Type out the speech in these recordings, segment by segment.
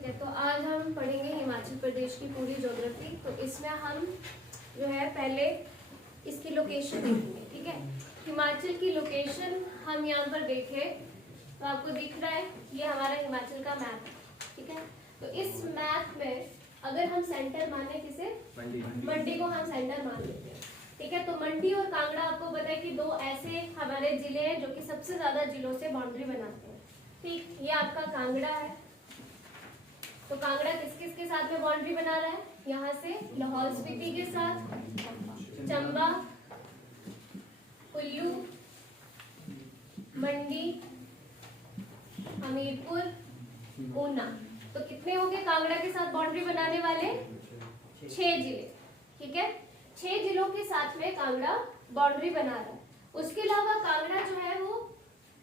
ठीक है, तो आज हम पढ़ेंगे हिमाचल प्रदेश की पूरी ज्योग्राफी। तो इसमें हम जो है पहले इसकी लोकेशन देखेंगे। ठीक है, हिमाचल की लोकेशन हम यहाँ पर देखें तो आपको दिख रहा है ये हमारा हिमाचल का मैप है। ठीक है, तो इस मैप में अगर हम सेंटर माने किसे, मंडी को हम सेंटर मान लेते हैं। ठीक है, तो मंडी और कांगड़ा आपको पता है कि दो ऐसे हमारे जिले हैं जो कि सबसे ज्यादा जिलों से बाउंड्री बनाते हैं। ठीक, ये आपका कांगड़ा है। तो कांगड़ा किस किस के साथ में बाउंड्री बना रहा है, यहाँ से लाहौल स्पीति के साथ, चंबा, कुल्लू, मंडी, हमीरपुर, ऊना। तो कितने हो गए कांगड़ा के साथ बाउंड्री बनाने वाले? 6 जिले। ठीक है, 6 जिलों के साथ में कांगड़ा बाउंड्री बना रहा है। उसके अलावा कांगड़ा जो है वो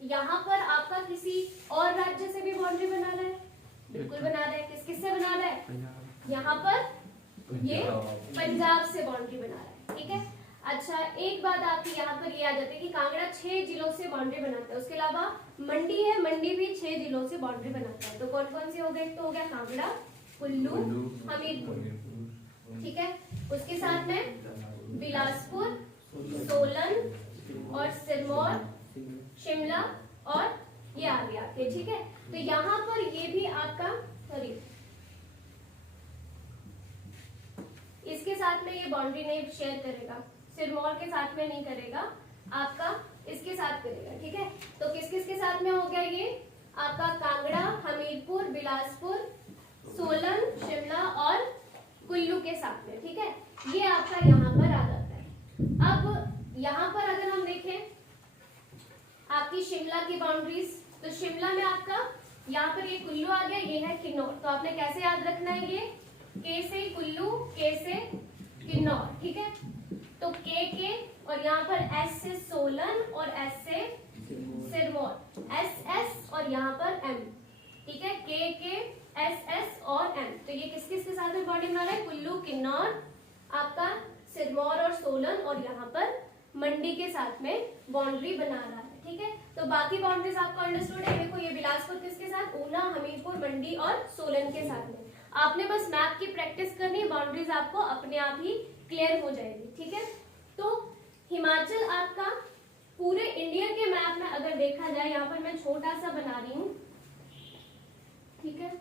यहाँ पर आपका किसी और राज्य से भी बाउंड्री बना रहा है। बिल्कुल बना रहा है। किस किस से बना रहा है? यहाँ पर ये पंजाब से बाउंड्री बना रहा है। ठीक है, अच्छा एक बात आपकी यहाँ पर ये आ जाती है कि कांगड़ा 6 जिलों से बाउंड्री बनाता है। उसके अलावा मंडी है, मंडी भी 6 जिलों से बाउंड्री बनाता है। तो कौन कौन से हो गए? तो हो गया कांगड़ा, कुल्लू, हमीरपुर। ठीक है, उसके साथ में बिलासपुर, सोलन और सिरमौर, शिमला और ये आ गया आपके। ठीक है, तो यहाँ पर ये भी आपका इसके साथ में ये बाउंड्री नहीं शेयर करेगा, सिरमौर के साथ में नहीं करेगा, आपका इसके साथ करेगा। ठीक है, तो किस किस के साथ में हो गया ये आपका? कांगड़ा, हमीरपुर, बिलासपुर, सोलन, शिमला और कुल्लू के साथ में। ठीक है, ये आपका यहाँ पर आ जाता है। अब यहाँ पर अगर हम देखें आपकी शिमला की बाउंड्रीज, तो शिमला में आपका यहाँ पर ये कुल्लू आ गया, ये है किन्नौर। तो आपने कैसे याद रखना है? ये के से कुल्लू, के से किन्नौर। ठीक है, तो के और यहाँ पर एस से सोलन और एस से सिरमौर, एस एस और यहाँ पर एम। ठीक है, के एस एस और एम। तो ये किस किस के साथ में बाउंड्री बना रहा है? कुल्लू, किन्नौर, आपका सिरमौर और सोलन और यहाँ पर मंडी के साथ में बाउंड्री बना रहा है। ठीक है, तो बाकी बाउंड्रीज आपको अंडरस्टूड है। देखो ये बिलासपुर किसके साथ? ऊना, हमीरपुर, मंडी और सोलन के साथ में। आपने बस मैप की प्रैक्टिस करनी है, बाउंड्रीज आपको अपने आप ही क्लियर हो जाएगी। ठीक है, तो हिमाचल आपका पूरे इंडिया के मैप में अगर देखा जाए, यहाँ पर मैं छोटा सा बना रही हूँ। ठीक है,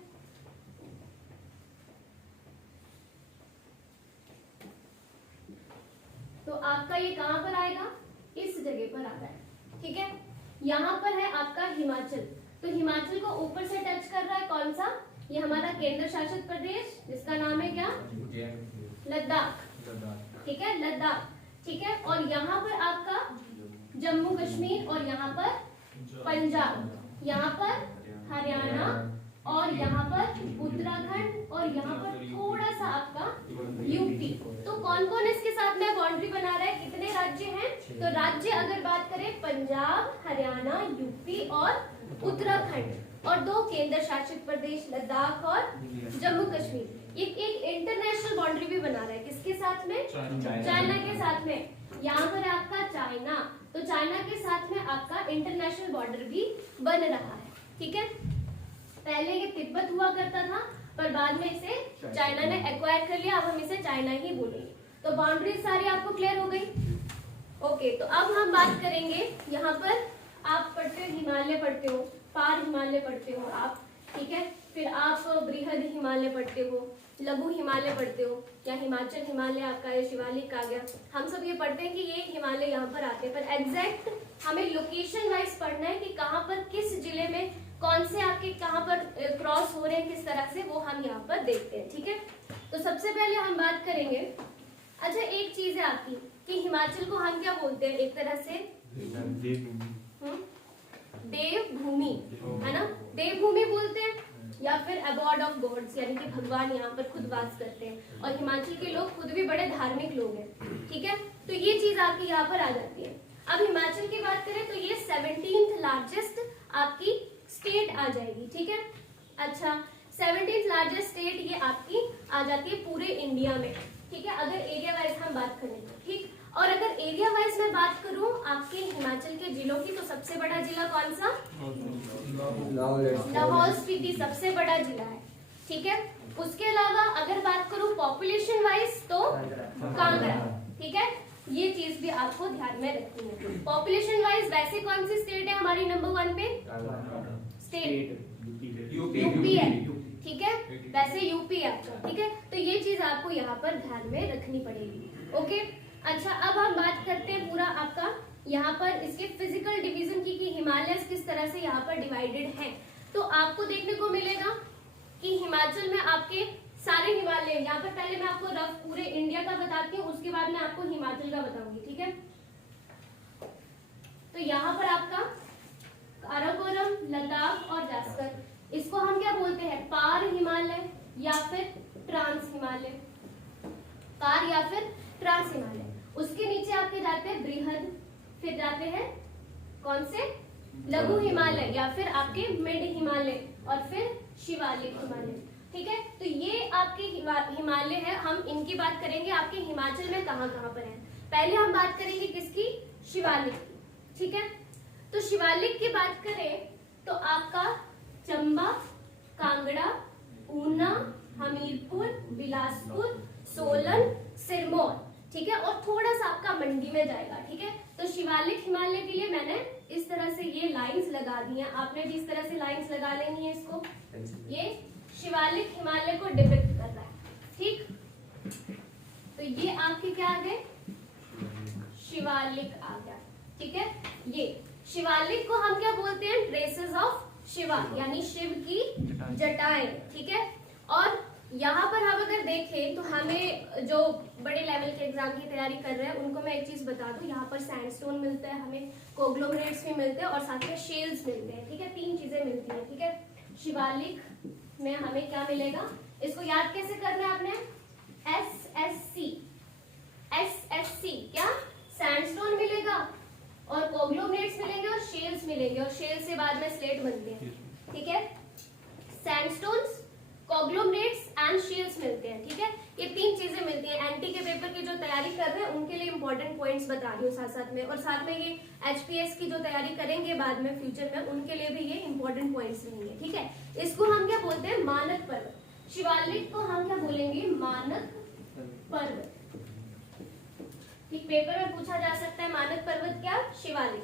तो आपका ये कहां पर आएगा? इस जगह पर आता है। ठीक है, यहाँ पर है आपका हिमाचल। तो हिमाचल को ऊपर से टच कर रहा है कौन सा? ये हमारा केंद्र शासित प्रदेश, जिसका नाम है क्या? लद्दाख। ठीक है, लद्दाख। ठीक है, और यहाँ पर आपका जम्मू कश्मीर और यहाँ पर पंजाब, यहाँ पर हरियाणा और यहाँ पर उत्तराखंड और यहाँ पर थोड़ा सा आपका यूपी। तो कौन कौन इसके साथ में बाउंड्री बना रहा है? कितने राज्य हैं? तो राज्य अगर बात करें, पंजाब, हरियाणा, यूपी और उत्तराखंड, और 2 केंद्र शासित प्रदेश लद्दाख और जम्मू कश्मीर। एक इंटरनेशनल बाउंड्री भी बना रहा है। किसके साथ में? चाइना के साथ में। यहाँ पर आपका चाइना, तो चाइना के साथ में आपका इंटरनेशनल बॉर्डर भी बन रहा है। ठीक है, पहले ये तिब्बत हुआ करता था, पर बाद में इसे चाइना ने एक्वायर कर लिया। अब हम इसे चाइना ही बोलेंगे। तो बाउंड्री सारी आपको क्लियर हो गई? ओके, तो अब हम बात करेंगे, यहाँ पर आप पढ़ते हो, हिमालय पढ़ते हो, पार हिमालय पढ़ते हो आप। ठीक है, फिर आप बृहद हिमालय पढ़ते हो, लघु हिमालय पढ़ते हो, या हिमाचल हिमालय आपका है, शिवालिक आ गया। हम सब ये पढ़ते हैं कि ये हिमालय यहाँ पर आते हैं, पर एग्जैक्ट हमें लोकेशन वाइज पढ़ना है कि कहाँ पर किस जिले में कौन से आपके कहाँ पर क्रॉस हो रहे हैं, किस तरह से, वो हम यहाँ पर देखते हैं। ठीक है, तो सबसे पहले हम बात करेंगे। अच्छा एक चीज है आपकी कि हिमाचल को हम क्या बोलते हैं? एक तरह से देवभूमि, है ना? देवभूमि बोलते हैं, या फिर अबॉर्ड ऑफ गॉड्स, यानी कि भगवान यहाँ पर खुद वास करते हैं। और हिमाचल के लोग खुद भी बड़े धार्मिक लोग हैं। ठीक है, तो ये चीज आपकी यहाँ पर आ जाती है। अब हिमाचल की बात करें तो ये 17th लार्जेस्ट आपकी स्टेट आ जाएगी। ठीक है, अच्छा 17th लार्जेस्ट स्टेट ये आपकी आ जाती है पूरे इंडिया में। ठीक है, अगर एरिया वाइज हम बात करें तो। ठीक, और अगर एरिया वाइज मैं बात करूं आपके हिमाचल के जिलों की, तो सबसे बड़ा जिला कौन सा? लाहौल स्पीति सबसे बड़ा जिला है। ठीक है। उसके अलावा अगर बात करूं पॉपुलेशन वाइज तो कांगड़ा, ठीक है। ये चीज भी आपको ध्यान में रखनी है। पॉपुलेशन वाइज वैसे कौन सी स्टेट है हमारी नंबर 1 पे? स्टेट यूपी है, ठीक है। वैसे यूपी है आपका, ठीक है। तो ये चीज आपको यहाँ पर ध्यान में रखनी पड़ेगी। ओके, अच्छा अब हम बात करते हैं पूरा आपका यहाँ पर इसके फिजिकल डिवीजन की कि हिमालय किस तरह से यहाँ पर डिवाइडेड है। तो आपको देखने को मिलेगा कि हिमाचल में आपके सारे हिमालय, यहाँ पर पहले मैं आपको रफ पूरे इंडिया का बताती हूँ, उसके बाद मैं आपको हिमाचल का बताऊंगी, ठीक है। तो यहाँ पर आपका काराकोरम, लद्दाख और जास्कर, इसको हम क्या बोलते हैं? पार हिमालय या फिर ट्रांस हिमालय, पार या फिर ट्रांस हिमालय। उसके नीचे आपके जाते हैं बृहद, फिर जाते हैं कौन से? लघु हिमालय या फिर आपके मिड हिमालय और फिर शिवालिक हिमालय, ठीक है। तो ये आपके हिमालय है। हम इनकी बात करेंगे आपके हिमाचल में कहाँ कहाँ पर है। पहले हम बात करेंगे किसकी? शिवालिक की, ठीक है। तो शिवालिक की बात करें तो आपका चंबा, कांगड़ा, ऊना, हमीरपुर, बिलासपुर, सोलन, सिरमौर, ठीक है। और थोड़ा सा आपका मंडी में जाएगा, ठीक है। तो शिवालिक हिमालय के लिए मैंने इस तरह से ये लाइंस लगा दी हैं। आपने भी इस तरह से लाइंस लगा लेनी है इसको। ये शिवालिक हिमालय को डिपिक्ट कर रहा है, ठीक। तो ये आपके क्या आ गए? शिवालिक आ गया, ठीक है। ये शिवालिक को हम क्या बोलते हैं? ट्रेसेस ऑफ शिवा, यानी शिव की जटाएं, ठीक है। और यहाँ पर हम अगर देखें तो हमें जो बड़े लेवल के एग्जाम की तैयारी कर रहे हैं उनको मैं एक चीज बता दूं, यहाँ पर सैंडस्टोन मिलता है, हमें कोग्लोमरेट्स भी मिलते हैं और साथ में शेल्स मिलते हैं, ठीक है। 3 चीजें मिलती हैं, ठीक है। शिवालिक में हमें क्या मिलेगा? इसको याद कैसे करना है आपने? SSC क्या? सैंडस्टोन मिलेगा और कोग्लोमरेट्स मिलेंगे और शेल्स मिलेंगे, और शेल से बाद में स्लेट बनते हैं, ठीक है। सैंडस्टोन्स, कोग्लोमरेट्स एंड शेल्स मिलते हैं, ठीक है। ये 3 चीजें मिलती हैं। एनटी के पेपर की जो तैयारी कर रहे हैं उनके लिए इंपॉर्टेंट पॉइंट्स बता रही हूँ साथ साथ में, और साथ में ये एचपीएस की जो तैयारी करेंगे बाद में फ्यूचर में उनके लिए भी ये इंपॉर्टेंट पॉइंट्स रहेंगे, ठीक है। इसको हम क्या बोलते हैं? मानक पर्वत। शिवालिक को हम क्या बोलेंगे? मानक पर्वत, ठीक। पेपर में पूछा जा सकता है मानक पर्वत क्या? शिवालिक,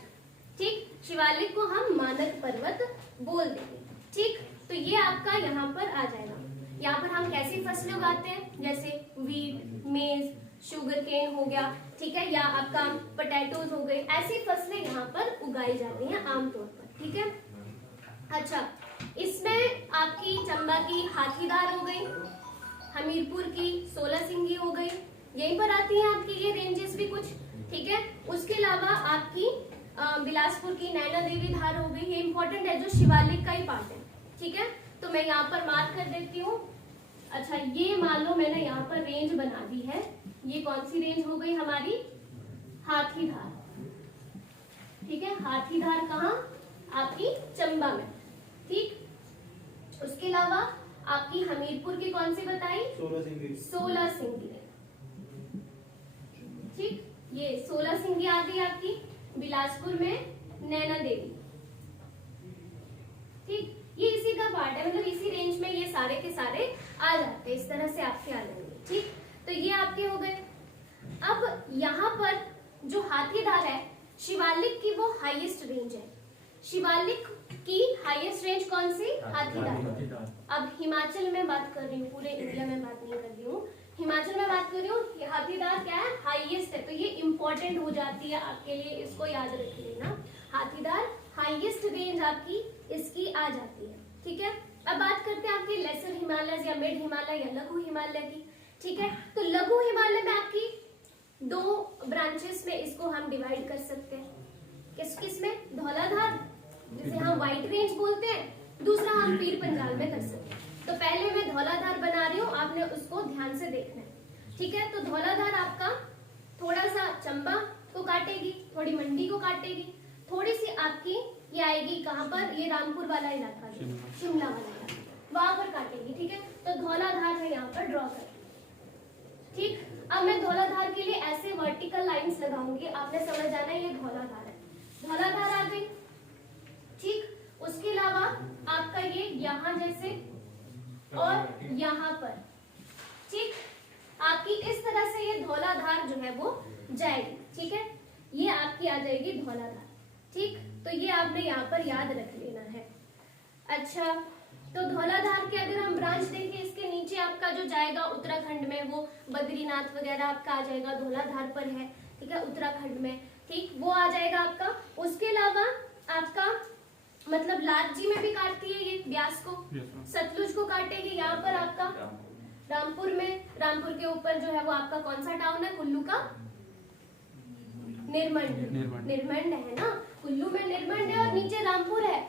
ठीक। शिवालिक को हम मानक पर्वत बोल देंगे, ठीक। तो ये आपका यहाँ पर आ जाएगा। यहाँ पर हम कैसी फसलें उगाते हैं? जैसे वीट, मेज, शुगर केन हो गया, ठीक है, या आपका पोटैटोज हो गए, ऐसी फसलें यहाँ पर उगाई जाती हैं आमतौर पर, ठीक है। अच्छा, इसमें आपकी चंबा की हाथीदार हो गई, हमीरपुर की 16 सिंगी हो गई, यहीं पर आती हैं आपकी ये रेंजेस भी कुछ, ठीक है। उसके अलावा आपकी बिलासपुर की नैना देवी धार हो गई, ये इंपॉर्टेंट है, जो शिवालिक का ही पार्ट है, ठीक है। तो मैं यहाँ पर मार्क कर देती हूँ। अच्छा, ये मान लो मैंने यहाँ पर रेंज बना दी है। ये कौन सी रेंज हो गई हमारी? हाथीधार, ठीक है। हाथीधार कहाँ? आपकी चंबा में, ठीक। उसके अलावा आपकी हमीरपुर की कौन सी बताई? 16 सिंगी, ठीक। ये 16 सिंगी आ गई आपकी। बिलासपुर में नैना देवी, ठीक। ये इसी का पार्ट है, मतलब इसी रेंज में ये सारे के सारे आ जाते हैं, इस तरह से आपके आ जाएंगे, ठीक। तो ये आपके हो गए। अब यहाँ पर जो हाथीधार है, शिवालिक की वो हाईएस्ट रेंज है। शिवालिक की हाईएस्ट रेंज कौन सी? हाथीधार। अब हिमाचल में बात कर रही हूँ, पूरे इंडिया में बात नहीं कर रही हूँ, हिमाचल में बात कर रही हूँ। हाथीधार क्या है? हाईएस्ट है, तो ये इंपॉर्टेंट हो जाती है आपके लिए, इसको याद रख लेना। हाथीधार हाईएस्ट रेंज आपकी इसकी आ जाती है, ठीक है। अब बात करते हैं आपकी लेसर हिमालय या मिड हिमालय या लघु हिमालय की, ठीक है। तो लघु हिमालय में आपकी 2 ब्रांचेस में इसको हम डिवाइड कर सकते हैं। किस किस में? धौलाधार, जिसे हम व्हाइट रेंज बोलते हैं, दूसरा हम पीर पंजाल में कर सकते हैं। तो पहले मैं धौलाधार बना रही हूँ, आपने उसको ध्यान से देखना है, ठीक है। तो धौलाधार आपका थोड़ा सा चंबा को काटेगी, थोड़ी मंडी को काटेगी, थोड़ी सी आपकी ये आएगी कहाँ पर? ये रामपुर वाला इलाका, शिमला वाला इलाका, वहां पर काटेगी, ठीक है। तो धौलाधार है यहाँ पर ड्रॉ कर, ठीक। अब मैं धौलाधार के लिए ऐसे वर्टिकल लाइंस लगाऊंगी, आपने समझ जाना है ये धौलाधार है। धौलाधार आ गई, ठीक। उसके अलावा आपका ये यहाँ जैसे और यहाँ पर, ठीक। आपकी इस तरह से ये धौलाधार जो है वो जाएगी, ठीक है। ये आपकी आ जाएगी धौलाधार, ठीक। तो ये आपने यहाँ पर याद रख लेना है। अच्छा, तो धौलाधार के अगर हम ब्रांच देखें, इसके नीचे आपका जो जाएगा उत्तराखंड में, वो बद्रीनाथ वगैरह आपका आ जाएगा, धौलाधार पर है, ठीक है, उत्तराखंड में, ठीक, वो आ जाएगा आपका। उसके अलावा आपका मतलब लालजी में भी काटती है ये ब्यास को, सतलुज को काटेगी यहाँ पर आपका रामपुर में। रामपुर के ऊपर जो है वो आपका कौन सा टाउन है, कुल्लू का निर्मंड है ना, कुल्लू में निर्मंड है और नीचे रामपुर है।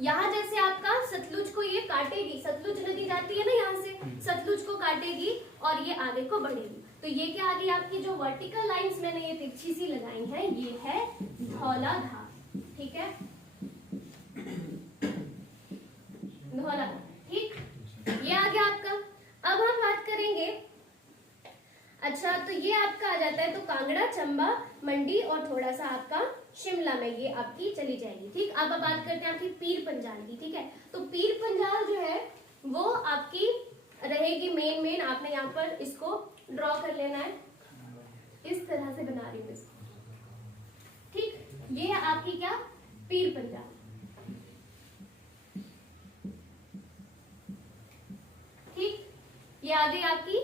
यहाँ जैसे आपका सतलुज को ये काटेगी, सतलुज नदी जाती है ना यहाँ से, सतलुज को काटेगी और ये आगे को बढ़ेगी। तो ये क्या आ गई आपकी, जो वर्टिकल लाइंस मैंने ये तिरछी सी लगाई हैं, ये है धौलाधार, ठीक है, धौलाधार, ठीक। ये आ गया आपका। अब हम बात करेंगे, अच्छा, तो ये आपका आ जाता है, तो कांगड़ा, चंबा, मंडी और थोड़ा सा आपका शिमला में ये आपकी चली जाएगी, ठीक। अब बात करते हैं आपकी पीर पंजाल की, ठीक है। तो पीर पंजाल जो है वो आपकी रहेगी मेन। आपने यहाँ पर इसको ड्रॉ कर लेना है, इस तरह से बना रही हूँ इसको, ठीक। ये है आपकी क्या, पीर पंजाल, ठीक। ये आ गई आपकी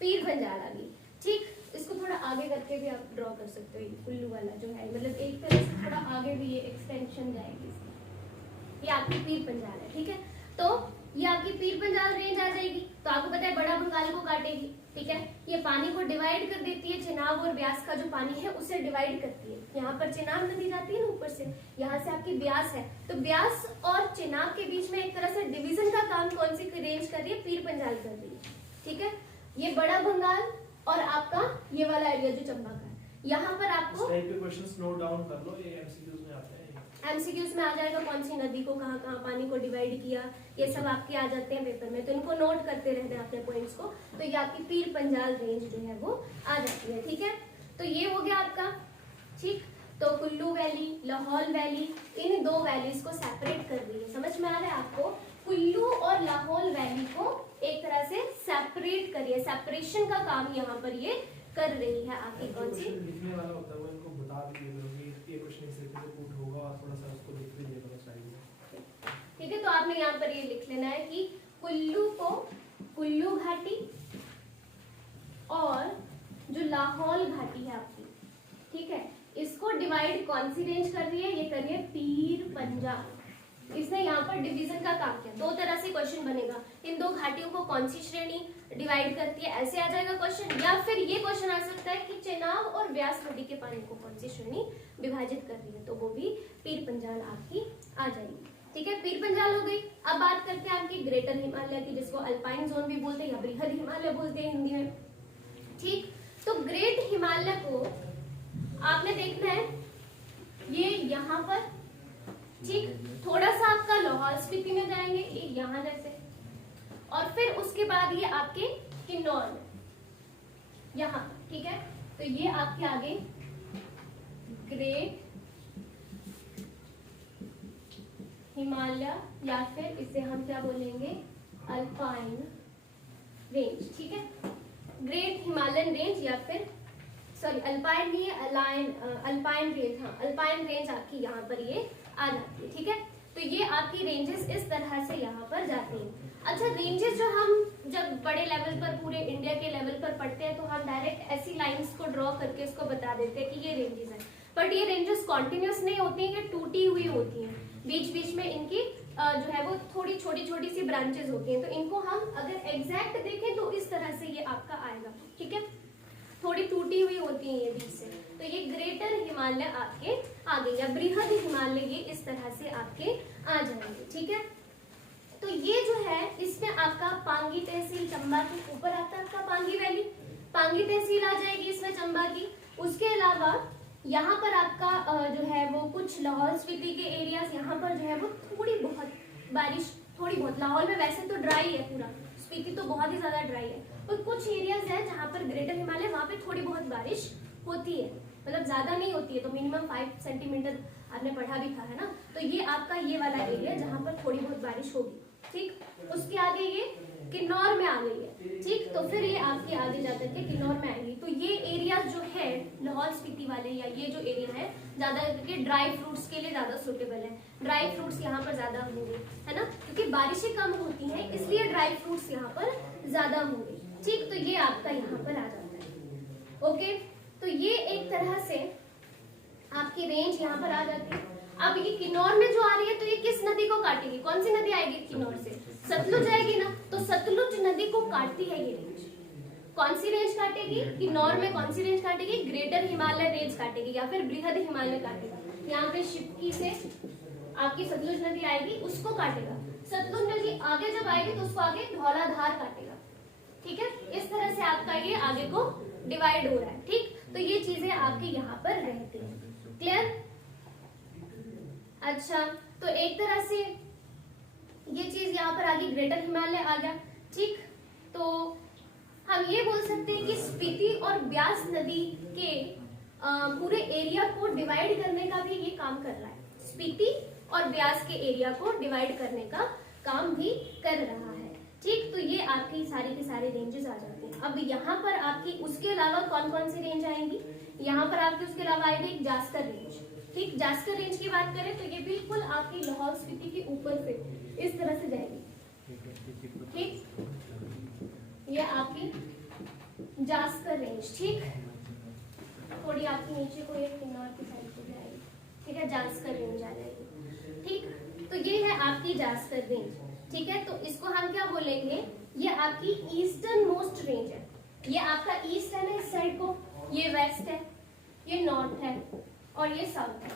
पीर पंजाल आ गई, ठीक। इसको थोड़ा आगे करके भी आप ड्रॉ कर सकते हो, ये कुल्लू वाला जो है, मतलब एक तरह से थोड़ा आगे भी ये एक्सटेंशन जाएगी इसकी। ये आपकी पीर पंजाल है, ठीक है। तो ये आपकी पीर पंजाल रेंज आ जाएगी। तो आपको पता है बड़ा बंगाल को काटेगी, ठीक है। ये पानी को डिवाइड कर देती है, चिनाब और ब्यास का जो पानी है उसे डिवाइड करती है। यहाँ पर चिनाब नदी जाती है ना ऊपर से, यहाँ से आपकी ब्यास है, तो ब्यास और चिनाब के बीच में एक तरह से डिवीजन का काम कौन सी रेंज कर रही है, पीर पंजाल कर रही है, ठीक है। ये बड़ा बंगाल और आपका ये वाला एरिया जो चंबा का है, यहाँ पर आपको क्वेश्चंस नोट डाउन कर लो, ये एमसीक्यूज में आते हैं। एमसीक्यूज में आ जाएगा, कौन सी नदी को कहाँ पानी को डिवाइड किया, ये सब आपके आ जाते हैं पेपर में, तो इनको नोट करते रहते हैं अपने पॉइंट्स को। तो ये आपकी पीर पंजाल रेंज जो है वो आ जाती है, ठीक है। तो ये हो गया आपका, ठीक। तो कुल्लू वैली, लाहौल वैली, इन दो वैलीज को सेपरेट कर दी है, समझ में आ रहा है आपको। कुल्लू और लाहौल वैली को एक तरह से सेपरेट करिए, सेपरेशन का काम यहाँ पर ये कर रही है आपकी कौन सी, लिखने वाला होता है वो इनको बता दीजिए, ये क्वेश्चन इस तरीके से पुट होगा और थोड़ा सा उसको लिख लीजिएगा साइड में, ठीक है। तो आपने यहाँ पर ये लिख लेना है कि कुल्लू को कुल्लू घाटी और जो लाहौल घाटी है आपकी, ठीक है, इसको डिवाइड कौन सी रेंज कर रही है, ये कर रही है पीर पंजाल। इसने यहाँ पर डिवीजन का काम किया। दो तरह से क्वेश्चन बनेगा, इन दो घाटियों को कौन सी श्रेणी डिवाइड करती है, ऐसे आ जाएगा क्वेश्चन, या फिर ये क्वेश्चन आ सकता है कि चेनाब और ब्यास नदी के पानी को कौन सी श्रेणी विभाजित कर रही है, तो वो भी पीर पंजाल आपकी आ जाएगी, ठीक है। पीर पंजाल हो गई। अब बात करते हैं आपकी ग्रेटर हिमालय की, जिसको अल्पाइन जोन भी बोलते हैं या बृहद हिमालय बोलते हैं हिंदी में, ठीक। तो ग्रेट हिमालय को आपने देखना है, ये यहाँ पर, ठीक, थोड़ा सा आपका लाहौल स्पीति में जाएंगे, ये यहाँ जैसे, और फिर उसके बाद ये आपके किन्नौर में यहाँ, ठीक है। तो ये आपके आगे ग्रेट हिमालय, या फिर इसे हम क्या बोलेंगे, अल्पाइन रेंज, ठीक है। ग्रेट हिमालयन रेंज या फिर सॉरी अल्पाइन नहीं है, अल्पाइन रेंज, हाँ अल्पाइन रेंज आपकी यहाँ पर ये आ जाती है, ठीक है। तो ये आपकी रेंजेस इस तरह से यहाँ पर जाती हैं। अच्छा, रेंजेस जो हम जब बड़े लेवल पर पूरे इंडिया के लेवल पर पढ़ते हैं तो हम डायरेक्ट ऐसी लाइंस को ड्रॉ करके इसको बता देते हैं कि ये रेंजेस हैं, बट ये रेंजेस कॉन्टिन्यूस नहीं होती हैं, ये टूटी हुई होती हैं, बीच बीच में इनकी जो है वो थोड़ी छोटी छोटी सी ब्रांचेस होती हैं। तो इनको हम अगर एग्जैक्ट देखें तो इस तरह से ये आपका आएगा, ठीक है, थोड़ी टूटी हुई होती है ये बीच से। तो ये ग्रेटर हिमालय आपके आगे या बृहद हिमालय ये इस तरह से आपके आ जाएंगे, ठीक है। तो ये जो है इसमें आपका पांगी तहसील चंबा के ऊपर आता है, आपका पांगी वैली, पांगी तहसील आ जाएगी इसमें चंबा की। उसके अलावा यहाँ पर आपका जो है वो कुछ लाहौल स्पीति के एरियाज, यहाँ पर जो है वो थोड़ी बहुत बारिश, थोड़ी बहुत, लाहौल में वैसे तो ड्राई है पूरा, स्पीति तो बहुत ही ज्यादा ड्राई है, और कुछ एरियाज है जहाँ पर ग्रेटर हिमालय, वहाँ पे थोड़ी बहुत बारिश होती है, मतलब ज्यादा नहीं होती है, तो मिनिमम 5 सेंटीमीटर आपने पढ़ा भी था, है ना। तो ये आपका ये वाला एरिया जहाँ पर थोड़ी बहुत बारिश होगी, ठीक। उसके आगे ये किन्नौर में आ गई है, ठीक। तो फिर ये आपकी आगे जाकर के किन्नौर में आएगी। तो ये एरिया जो है लाहौल स्पीति वाले, या ये जो एरिया है ज्यादा करके ड्राई फ्रूट्स के लिए ज्यादा सुटेबल है। ड्राई फ्रूट्स यहाँ पर ज्यादा होंगे, है ना, क्योंकि बारिशें कम होती हैं इसलिए ड्राई फ्रूट्स यहाँ पर ज्यादा होंगे, ठीक। तो ये आपका यहाँ पर आ जाता है। ओके, तो ये एक तरह से आपकी रेंज यहाँ पर आ जाती है। अब ये किन्नौर में जो आ रही है तो ये किस नदी को काटेगी? कौन सी नदी आएगी किन्नौर से? सतलुज आएगी ना। तो सतलुज नदी को काटती है ये रेंज। कौन सी रेंज काटेगी? किन्नौर में कौन सी रेंज काटेगी? ग्रेटर हिमालय रेंज काटेगी या फिर बृहद हिमालय काटेगी। यहाँ पे शिवकी से आपकी सतलुज नदी आएगी, उसको काटेगा। सतलुज नदी आगे जब आएगी तो उसको आगे धौलाधार काटेगा, ठीक है। इस तरह से आपका ये आगे को डिवाइड हो रहा है, ठीक। तो ये चीजें आपकी यहाँ पर रहती है। क्लियर? अच्छा, तो एक तरह से ये चीज यहाँ पर आ गई, ग्रेटर हिमालय आ गया, ठीक। तो हम ये बोल सकते हैं कि स्पीति और ब्यास नदी के पूरे एरिया को डिवाइड करने का भी ये काम कर रहा है। स्पीति और ब्यास के एरिया को डिवाइड करने का काम भी कर रहा है, ठीक। तो ये आपकी सारी की सारी रेंजेस आ जाती हैं। अब यहाँ पर आपकी उसके अलावा कौन कौन सी रेंज आएंगी? यहाँ पर आपकी उसके अलावा आएगी एक जास्कर रेंज, ठीक। जास्कर रेंज की बात करें तो ये बिल्कुल आपकी लाहौल स्पीति के ऊपर से इस तरह से जाएगी, ठीक। ये आपकी जास्कर रेंज, ठीक। थोड़ी आपकी नीचे को एक किन्नौर की साइड को जाएगी, ठीक है। जास्कर रेंज आ जाएगी, ठीक। तो ये है आपकी जास्कर रेंज, ठीक है। तो इसको हम क्या बोलेंगे? ये आपकी ईस्टर्न मोस्ट रेंज है। ये आपका ईस्ट है ना इस साइड को, ये वेस्ट है, ये नॉर्थ है और ये साउथ है।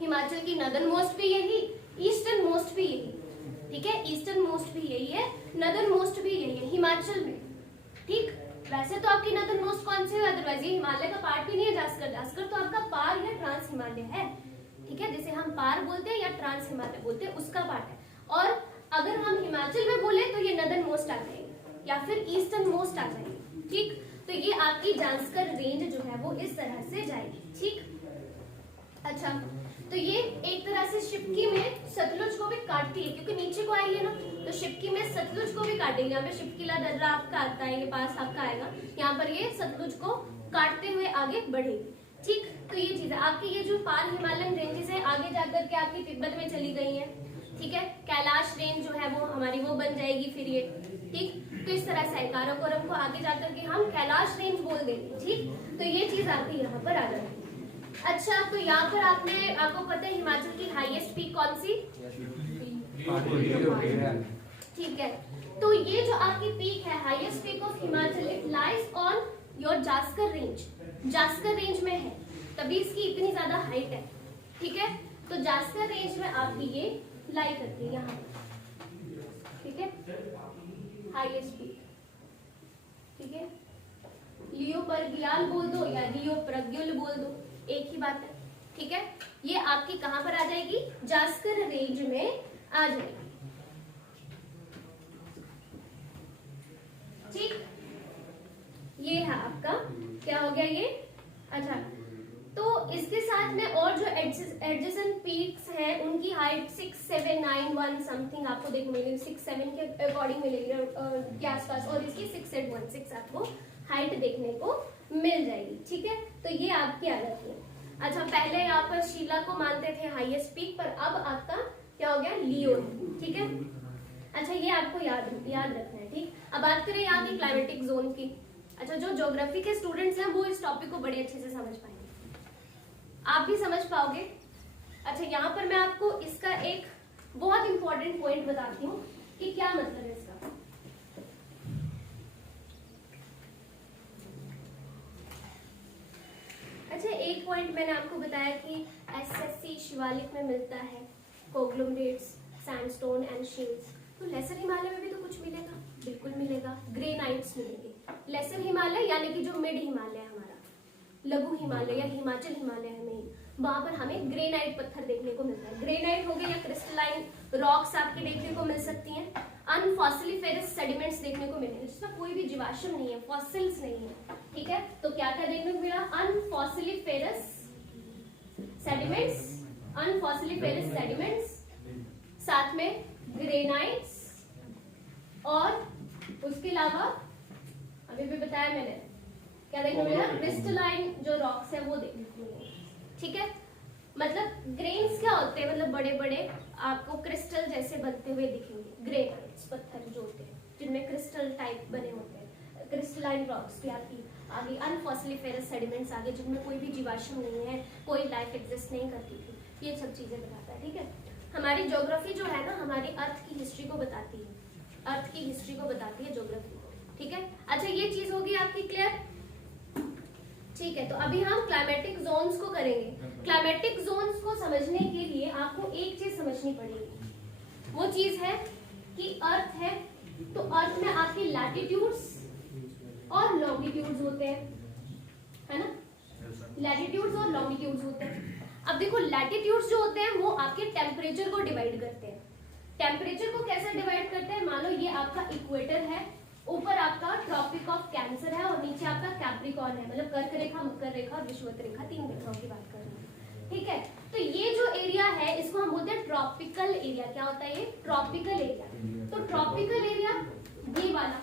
हिमाचल की नदर्न मोस्ट भी यही, ईस्टर्न मोस्ट भी यही, ठीक है। ईस्टर्न मोस्ट भी यही है, नदर्न मोस्ट भी यही है हिमाचल में, ठीक। वैसे तो आपकी नदर्न मोस्ट कौन से है? अदरवाइज ये हिमालय का पार्ट भी नहीं है जास्कर। जास्कर तो आपका पार या ट्रांस हिमालय है, ठीक है। जिसे हम पार बोलते हैं या ट्रांस हिमालय बोलते हैं, उसका पार्ट है। और अगर हम हिमाचल में बोले तो ये नदर्न मोस्ट आ जाएगी या फिर ईस्टर्न मोस्ट आ जाएगी, ठीक। तो ये आपकी जास्कर रेंज जो है वो इस तरह से जाएगी, ठीक। अच्छा, तो ये एक तरह से शिवकी में सतलुज को भी काटती है, क्योंकि नीचे को आई है ना, तो शिवकी में सतलुज को भी काटेगी। यहाँ पे शिवकीला दर्रा आपका आता है, ये पास आपका आएगा, यहाँ पर ये सतलुज को काटते हुए आगे बढ़ेगी, ठीक। तो ये चीज है आपकी। ये जो पार हिमालयन रेंजेस है आगे जाकर के आपकी तिब्बत में चली गई है, ठीक है। कैलाश रेंज जो है वो हमारी वो बन जाएगी फिर ये, ठीक। तो इस तरह से काराकोरम को आगे जाकर के हम कैलाश रेंज बोल देंगे, ठीक। तो ये चीज आपकी यहाँ पर आ जाती है। अच्छा, तो यहाँ पर आपको पता है हिमाचल की हाईएस्ट पीक कौन सी? ठीक है। तो ये जो आपकी पीक है, highest peak of Himachal, it lies on your Zanskar range. Zanskar range में है, तभी इसकी इतनी ज्यादा हाइट है, ठीक है। तो जास्कर रेंज में आपकी ये लाई करती है यहाँ, ठीक है, हाईएस्ट पीक, ठीक है। लियो परग्याल बोल दो या लियो प्रग्युल बोल दो, एक ही बात है, ठीक है। ये आपकी कहां पर आ जाएगी? जास्कर रेंज में आ जाएगी, ठीक। ये है आपका क्या हो गया ये? अच्छा, तो इसके साथ में और जो एडजेसेंट पीक्स हैं उनकी हाइट 6, 7, 9, 1 समथिंग आपको देखने मिलेगी, 6, 7 के अकॉर्डिंग मिलेगी के आसपास, और इसकी 6, 8, 1, 6 आपको हाइट देखने को मिल जाएगी, ठीक है। तो ये आपकी आ जाती है। अच्छा, पहले यहाँ पर शीला को मानते थे हाईएस्ट पीक, पर अब आपका क्या हो गया? लियो, ठीक है। अच्छा, ये आपको याद रखना है, ठीक। अब बात करें यहाँ की क्लाइमेटिक जोन की। अच्छा, जो ज्योग्राफी के स्टूडेंट्स हैं वो इस टॉपिक को बड़े अच्छे से समझ पाएंगे, आप भी समझ पाओगे। अच्छा, यहाँ पर मैं आपको इसका एक बहुत इंपॉर्टेंट पॉइंट बताती हूँ कि क्या मतलब है इसका। अच्छा, एक पॉइंट मैंने आपको बताया कि एसएससी शिवालिक में मिलता है कोग्लोमरेट्स, सैंडस्टोन एंड शेल्स। तो लेसर हिमालय में भी तो कुछ मिलेगा, बिल्कुल मिलेगा, ग्रेनाइट्स मिलेंगे। लेसर हिमालय यानी कि जो मिड हिमालय है हमारा, लघु हिमालय या हिमाचल हिमालय में, वहां पर हमें ग्रेनाइट पत्थर देखने को मिलता है। ग्रेनाइट हो गया या क्रिस्टलाइन रॉक्स आपके देखने को मिल सकती हैं। अनफॉसिलिफेरस सेडिमेंट्स देखने को मिलेंगे जिसमें कोई भी जीवाश्म नहीं है, फॉसिल्स नहीं है, ठीक है। तो क्या क्या देखने को मिला? अनफॉसिलिफेरस सेडिमेंट्स, अनफॉसिलिफेरस सेडिमेंट्स, साथ में ग्रेनाइट्स और उसके अलावा अभी भी बताया मैंने, क्या देखने मिलेगा, क्रिस्टलाइन जो रॉक्स है वो देखने को मिलेंगे। ठीक है, मतलब ग्रेन्स क्या होते हैं, मतलब बड़े बड़े आपको क्रिस्टल जैसे बनते हुए दिखेंगे, ग्रेनाइट्स पत्थर जो होते हैं जिनमें क्रिस्टल टाइप बने होते हैं, क्रिस्टलाइन रॉक्स भी आगे अनफॉसिलिफेरस सेडिमेंट्स आगे जिनमें कोई भी जीवाश्म नहीं है, कोई लाइफ एग्जिस्ट नहीं करती थी, ये सब चीजें बताता है। ठीक है, हमारी ज्योग्राफी जो है ना हमारी अर्थ की हिस्ट्री को बताती है, अर्थ की हिस्ट्री को बताती है ज्योग्राफी को। ठीक है, अच्छा ये चीज होगी आपकी क्लियर। ठीक है, तो अभी हम क्लाइमेटिक जोन्स को करेंगे। क्लाइमेटिक जोन्स को समझने के लिए आपको एक चीज समझनी पड़ेगी, वो चीज है कि अर्थ है, तो अर्थ में आपके लैटिट्यूड्स और लॉन्गिट्यूड्स होते हैं, है ना, लैटिट्यूड्स और लॉन्गिट्यूड्स होते हैं। अब देखो लैटिट्यूड्स जो होते हैं वो आपके टेम्परेचर को डिवाइड करते हैं। टेम्परेचर को कैसे डिवाइड करते हैं, मान लो ये आपका इक्वेटर है, ऊपर आपका ट्रॉपिक ऑफ कैंसर है और नीचे आपका कैप्रिकॉर्न है, मतलब कर्क रेखा, मकर रेखा और विषुवत रेखा, 3 रेखाओं की बात कर रहे हैं। ठीक है, तो ये जो एरिया है इसको हम बोलते हैं ट्रॉपिकल एरिया। क्या होता है ये, ट्रॉपिकल एरिया। तो ट्रॉपिकल एरिया ये वाला,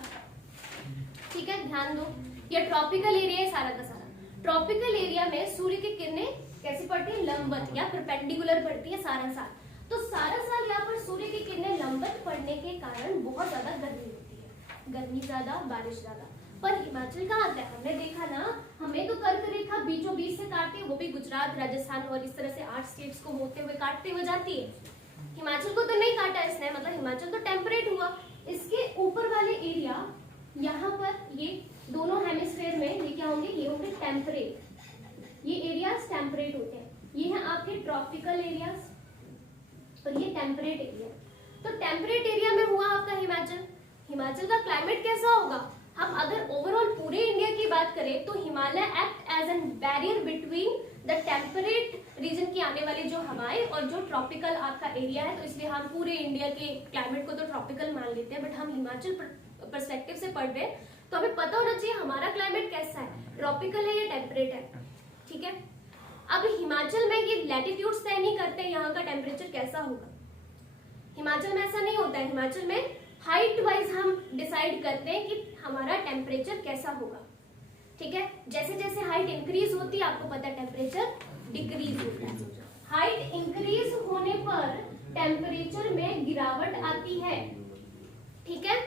ठीक है, ध्यान दो, ये ट्रॉपिकल एरिया है सारा का सारा। ट्रॉपिकल एरिया में सूर्य की किरणें कैसी पड़ती है, लंबवत या परपेंडिकुलर पड़ती है सारा साल। तो सारा साल यहाँ पर सूर्य की किरणें लंबवत पड़ने के कारण बहुत ज्यादा गर्मी होती है, गर्मी ज्यादा, बारिश ज्यादा। पर हिमाचल कहाँ आता है, हमने देखा ना, हमें तो कर्क रेखा बीचों बीच से काटती है, वो भी गुजरात, राजस्थान और इस तरह से 8 स्टेट्स को होते हुए काटते हुए जाती है। हिमाचल को तो नहीं काटा इसने, मतलब हिमाचल तो टेम्परेट हुआ। इसके ऊपर वाले एरिया यहाँ पर, ये दोनों हेमिस्फेयर में ये क्या होंगे, ये होंगे टेम्परेट, ये एरियाज टेम्परेट होते हैं। ये हैं आपके ट्रॉपिकल एरियाज और ये टेम्परेट एरिया। तो टेम्परेट एरिया में हुआ आपका हिमाचल। हिमाचल का क्लाइमेट कैसा होगा, हम अगर ओवरऑल पूरे इंडिया की बात करें तो Himalaya act as an barrier between the temperate region की आने वाली जो हवाएं और जो ट्रॉपिकल आपका एरिया है, तो इसलिए हम पूरे इंडिया के क्लाइमेट को तो ट्रॉपिकल मान लेते हैं, बट हम हिमाचल पर्सपेक्टिव से पढ़ रहे हैं तो हमें पता होना चाहिए हमारा क्लाइमेट कैसा है, ट्रॉपिकल है या टेम्परेट है। ठीक है, अब हिमाचल में ये लैटिट्यूड्स तय नहीं करते यहाँ का टेम्परेचर कैसा होगा, हिमाचल में ऐसा नहीं होता है। हिमाचल में हाइट वाइज हम डिसाइड करते हैं कि हमारा टेम्परेचर कैसा होगा। ठीक है, जैसे जैसे हाइट इंक्रीज होती है आपको पता है टेम्परेचर डिक्रीज होता है। हाइट इंक्रीज होने पर टेम्परेचर में गिरावट आती है। ठीक है,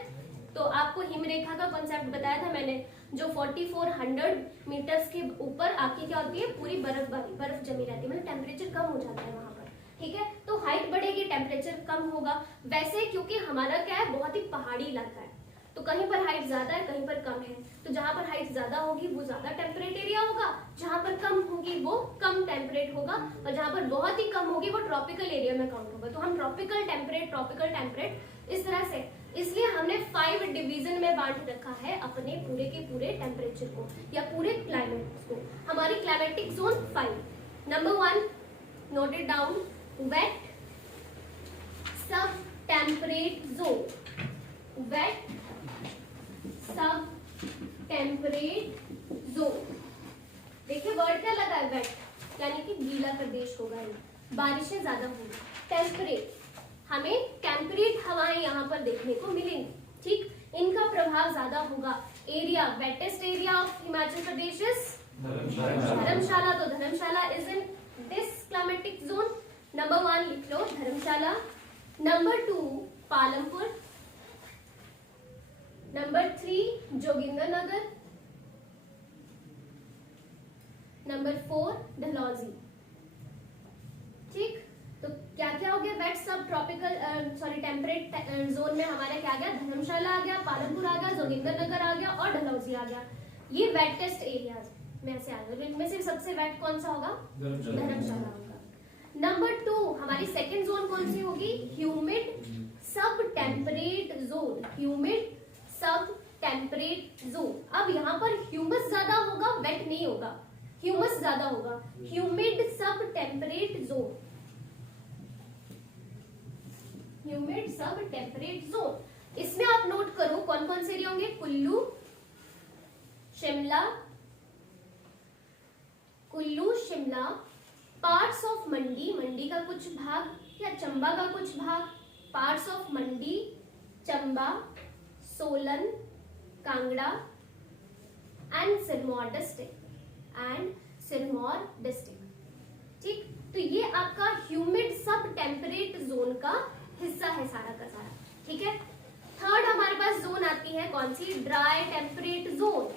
तो आपको हिमरेखा का कॉन्सेप्ट बताया था मैंने, जो 4400 मीटर्स के ऊपर आके क्या होती है, पूरी बर्फबारी, बर्फ जमी रहती है, मतलब टेम्परेचर कम हो जाता है वहां पर। ठीक है, तो हाइट बढ़ेगी, टेम्परेचर कम होगा। वैसे क्योंकि हमारा क्या है, बहुत ही पहाड़ी इलाका है, तो कहीं पर हाइट ज्यादा है, कहीं पर कम है। तो जहां पर हाइट ज्यादा होगी वो ज्यादा टेम्परेट एरिया होगा, जहां पर कम होगी वो कम टेम्परेट होगा, और जहां पर बहुत ही कम होगी वो ट्रॉपिकल एरिया में काउंट होगा। तो हम ट्रॉपिकल टेम्परेट इस तरह से, इसलिए हमने 5 डिवीजन में बांट रखा है अपने पूरे के पूरे टेम्परेचर को या पूरे क्लाइमेट को। हमारी क्लाइमेटिक जोन 5। नंबर 1 note it down, wet sub temperate zone, wet sub temperate zone. देखिए वर्ड क्या लगा है, वेट यानी कि गीला प्रदेश होगा, बारिशें ज्यादा होंगी। टेम्परेट, हमें टेम्परेट हवाएं यहाँ पर देखने को मिलेंगी। ठीक, इनका प्रभाव ज्यादा होगा। Area, wettest area of Himachal Pradesh is Dharamshala, तो Dharamshala is in this climatic zone. Number 1 लिख लो Dharamshala. Number 2 Palampur. Number 3 Jogindernagar. Number 4 Dalhousie. ठीक, तो क्या क्या हो गया, वेट सब ट्रॉपिकल टेम्परेट जोन में हमारा क्या आ गया, धर्मशाला आ गया, पालमपुर आ गया, जोगिंद्रनगर आ गया और डलहौजी आ गया। ये वेटेस्ट एरियाज में से आ गया। इनमें से सबसे वेट कौन सा होगा, धर्मशाला होगा। नंबर 2 हमारी सेकेंड जोन कौन सी होगी, ह्यूमिड सब टेम्परेट जोन, ह्यूमिड सब टेम्परेट जोन। अब यहाँ पर ह्यूमस ज्यादा होगा, वेट नहीं होगा, ह्यूमस ज्यादा होगा, ह्यूमिड सब टेम्परेट जोन, ह्यूमिड सब टेम्परेट जोन। इसमें आप नोट करो कौन कौन से एरिया होंगे, कुल्लू, शिमला, पार्ट्स ऑफ मंडी, मंडी का कुछ भाग या चंबा का कुछ भाग, parts of Mandi, Chamba, Solan, Kangra and Sirmaur district. ठीक, तो ये आपका ह्यूमिड सब टेम्परेट जोन का हिस्सा है सारा का सारा। ठीक है, थर्ड हमारे पास जोन आती है कौन सी, ड्राई टेम्परेट जोन।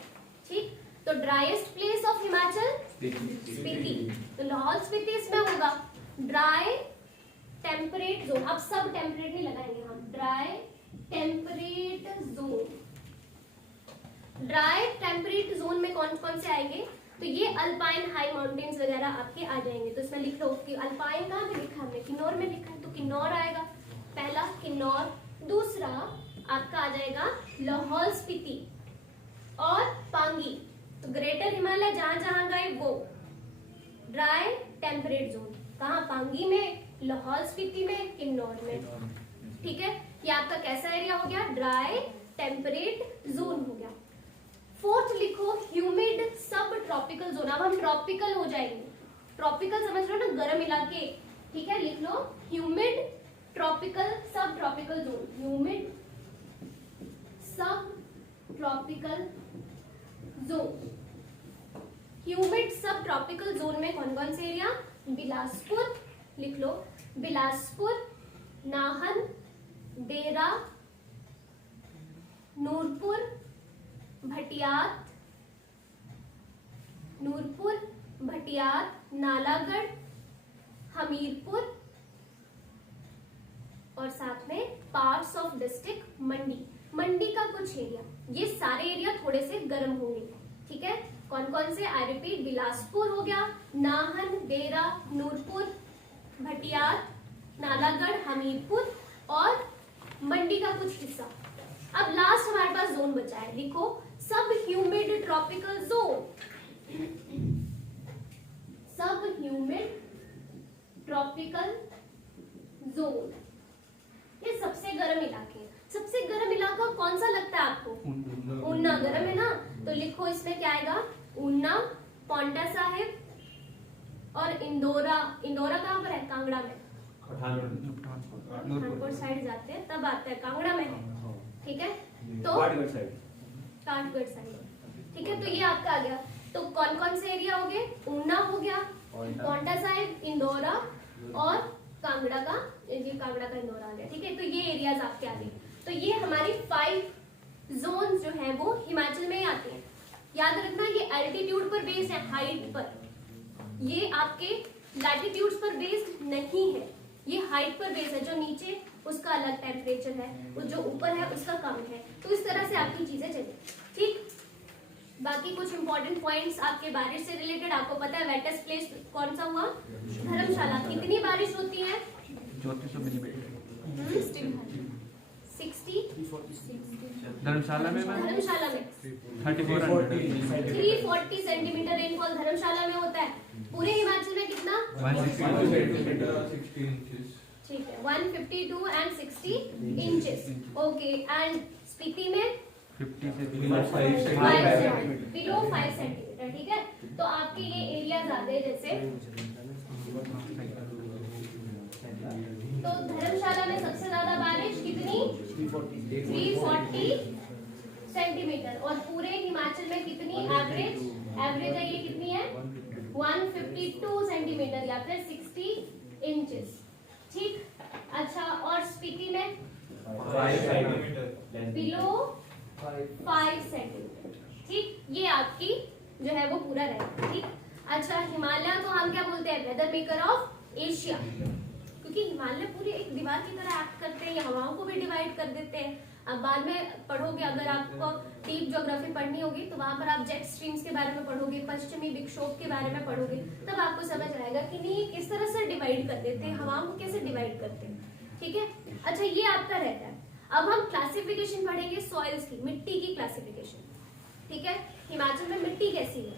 ठीक, तो driest place of Himachal Spiti, तो लाहौल स्पीति इसमें होगा। ड्राई टेम्परेट जोन, अब सब टेम्परेट नहीं लगाएंगे हम, dry temperate zone. Dry temperate zone में कौन कौन से आएंगे, तो ये अल्पाइन हाई माउंटेन्स वगैरह आपके आ जाएंगे। तो इसमें लिख लो कि अल्पाइन कहाँ पे लिखा हमने, किन्नौर में लिखा है, तो किन्नौर आएगा पहला, किन्नौर। दूसरा आपका आ जाएगा लाहौल स्पीति और पांगी। तो ग्रेटर हिमालय जहां जहां गए वो ड्राई टेम्परेट जोन, कहाँ, पांगी में, लाहौल स्पीति में, किन्नौर में। ठीक है, ये आपका कैसा एरिया हो गया, ड्राई टेम्परेट जोन हो गया। फोर्थ लिखो ह्यूमिड सब ट्रॉपिकल जोन। अब हम ट्रॉपिकल हो जाएंगे, ट्रॉपिकल समझ लो ना, गर्म इलाके। ठीक है, लिख लो ह्यूमिड ट्रॉपिकल सब ट्रॉपिकल जोन, ह्यूमिड सब ट्रॉपिकल जोन। ह्यूमिड सब ट्रॉपिकल जोन में कौन कौन से एरिया, बिलासपुर, लिख लो बिलासपुर, नाहन, देरा, नूरपुर, भटियात, नालागढ़, हमीरपुर और साथ में पार्ट्स ऑफ डिस्ट्रिक्ट मंडी का कुछ एरिया। ये सारे एरिया थोड़े से गर्म होंगे। ठीक है, कौन कौन से, आई रिपीट, बिलासपुर हो गया, नाहन, देरा, नूरपुर, भटियात, नालागढ़, हमीरपुर और मंडी का कुछ हिस्सा। अब लास्ट हमारे पास जोन बचा है, लिखो सब ह्यूमिड ट्रॉपिकल जोन। सब ह्यूमिड ट्रॉपिकल जोन, ये सबसे गर्म इलाके हैं। सबसे गर्म इलाका कौन सा लगता है आपको, ऊना, गर्म है ना, तो लिखो इसमें क्या आएगा, ऊना, पांडा साहिब और इंदौरा। इंदौरा कहाँ पर है, कांगड़ा में, पठानकोट साइड जाते हैं तब आता है, कांगड़ा में है। ठीक है, तो काठगढ़ साइड। ठीक है, तो ये आपका आ गया। तो कौन कौन से एरिया हो गए, ऊना हो गया, पांडा साहिब, इंदौरा और कांगड़ा का, ये कांगड़ा का इंदौरा आ गया। ठीक है, तो ये एरियाज आपके आ गए। तो ये हमारी 5 जोन जो है वो हिमाचल में ही आते हैं। याद रखना ये एल्टीट्यूड पर बेस्ड है, हाइट पर, ये आपके लैटिट्यूड्स पर बेस्ड नहीं है, ये हाइट पर बेस्ड है। जो नीचे उसका अलग टेम्परेचर है, जो ऊपर है उसका कम है। तो इस तरह से आपकी चीजें चलें। ठीक, बाकी कुछ इंपॉर्टेंट पॉइंट्स आपके बारिश से रिलेटेड, आपको पता है वेटेस्ट प्लेस कौन सा हुआ, धर्मशाला। कितनी बारिश होती है, 3400 मिलीमीटर 60, धर्मशाला में 340 सेंटीमीटर रेनफॉल धर्मशाला में होता है। पूरे हिमाचल में कितना, 160 इंचेस। ठीक है, 152 and 60 inches. Okay, and Spiti में 50 से बिलो 5 सेंटीमीटर। ठीक है, तो आपके ये एरियाज आ गए जैसे, तो धर्मशाला में सबसे ज्यादा बारिश कितनी, 340 सेंटीमीटर, और पूरे हिमाचल में कितनी एवरेज है, ये कितनी है, 152 सेंटीमीटर या फिर 60 इंचेस। ठीक, अच्छा, और स्पीति में 5 सेंटीमीटर, बिलो 5 सेंटीमीटर। ठीक, ये आपकी जो है वो पूरा रहेगा। ठीक, अच्छा, हिमालय को हम क्या बोलते हैं, वेदर मेकर ऑफ एशिया, क्योंकि हिमालय पूरी एक दीवार की तरह एक्ट करते हैं, ये हवाओं को भी डिवाइड कर देते हैं। अब बाद में पढ़ोगे, अगर आपको डीप ज्योग्राफी पढ़नी होगी तो वहां पर आप जेट स्ट्रीम्स के बारे में पढ़ोगे, पश्चिमी विक्षोभ के बारे में पढ़ोगे, तब आपको समझ आएगा कि नहीं ये किस तरह से डिवाइड कर देते हैं, हवाओं को कैसे डिवाइड करते हैं। ठीक है, अच्छा, ये आपका रहता है। अब हम क्लासिफिकेशन पढ़ेंगे सॉइल्स की, मिट्टी की क्लासिफिकेशन। ठीक है, हिमाचल में मिट्टी कैसी है।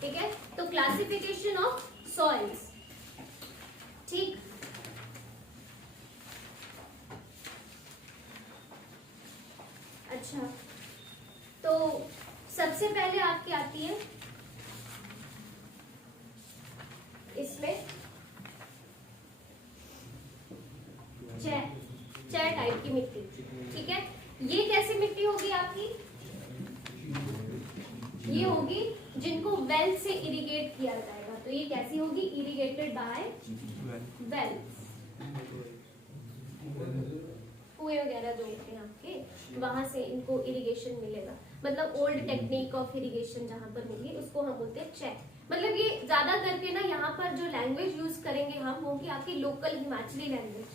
ठीक है, तो क्लासिफिकेशन ऑफ सॉइल्स। ठीक, अच्छा, तो सबसे पहले आपकी आती है इसमें चय टाइप की मिट्टी। ठीक है, ये कैसी मिट्टी होगी आपकी? ये होगी जिनको वेल से इरिगेट किया जाएगा, तो ये कैसी होगी? इरिगेटेड बाय वेल्स, कुएं वगैरह जो होते हैं आपके, वहां से इनको इरिगेशन मिलेगा। मतलब ओल्ड टेक्निक ऑफ इरिगेशन जहां पर होगी उसको हम बोलते हैं चै। मतलब ये ज्यादा करके ना यहाँ पर जो लैंग्वेज यूज करेंगे हम होगी आपकी लोकल हिमाचली लैंग्वेज,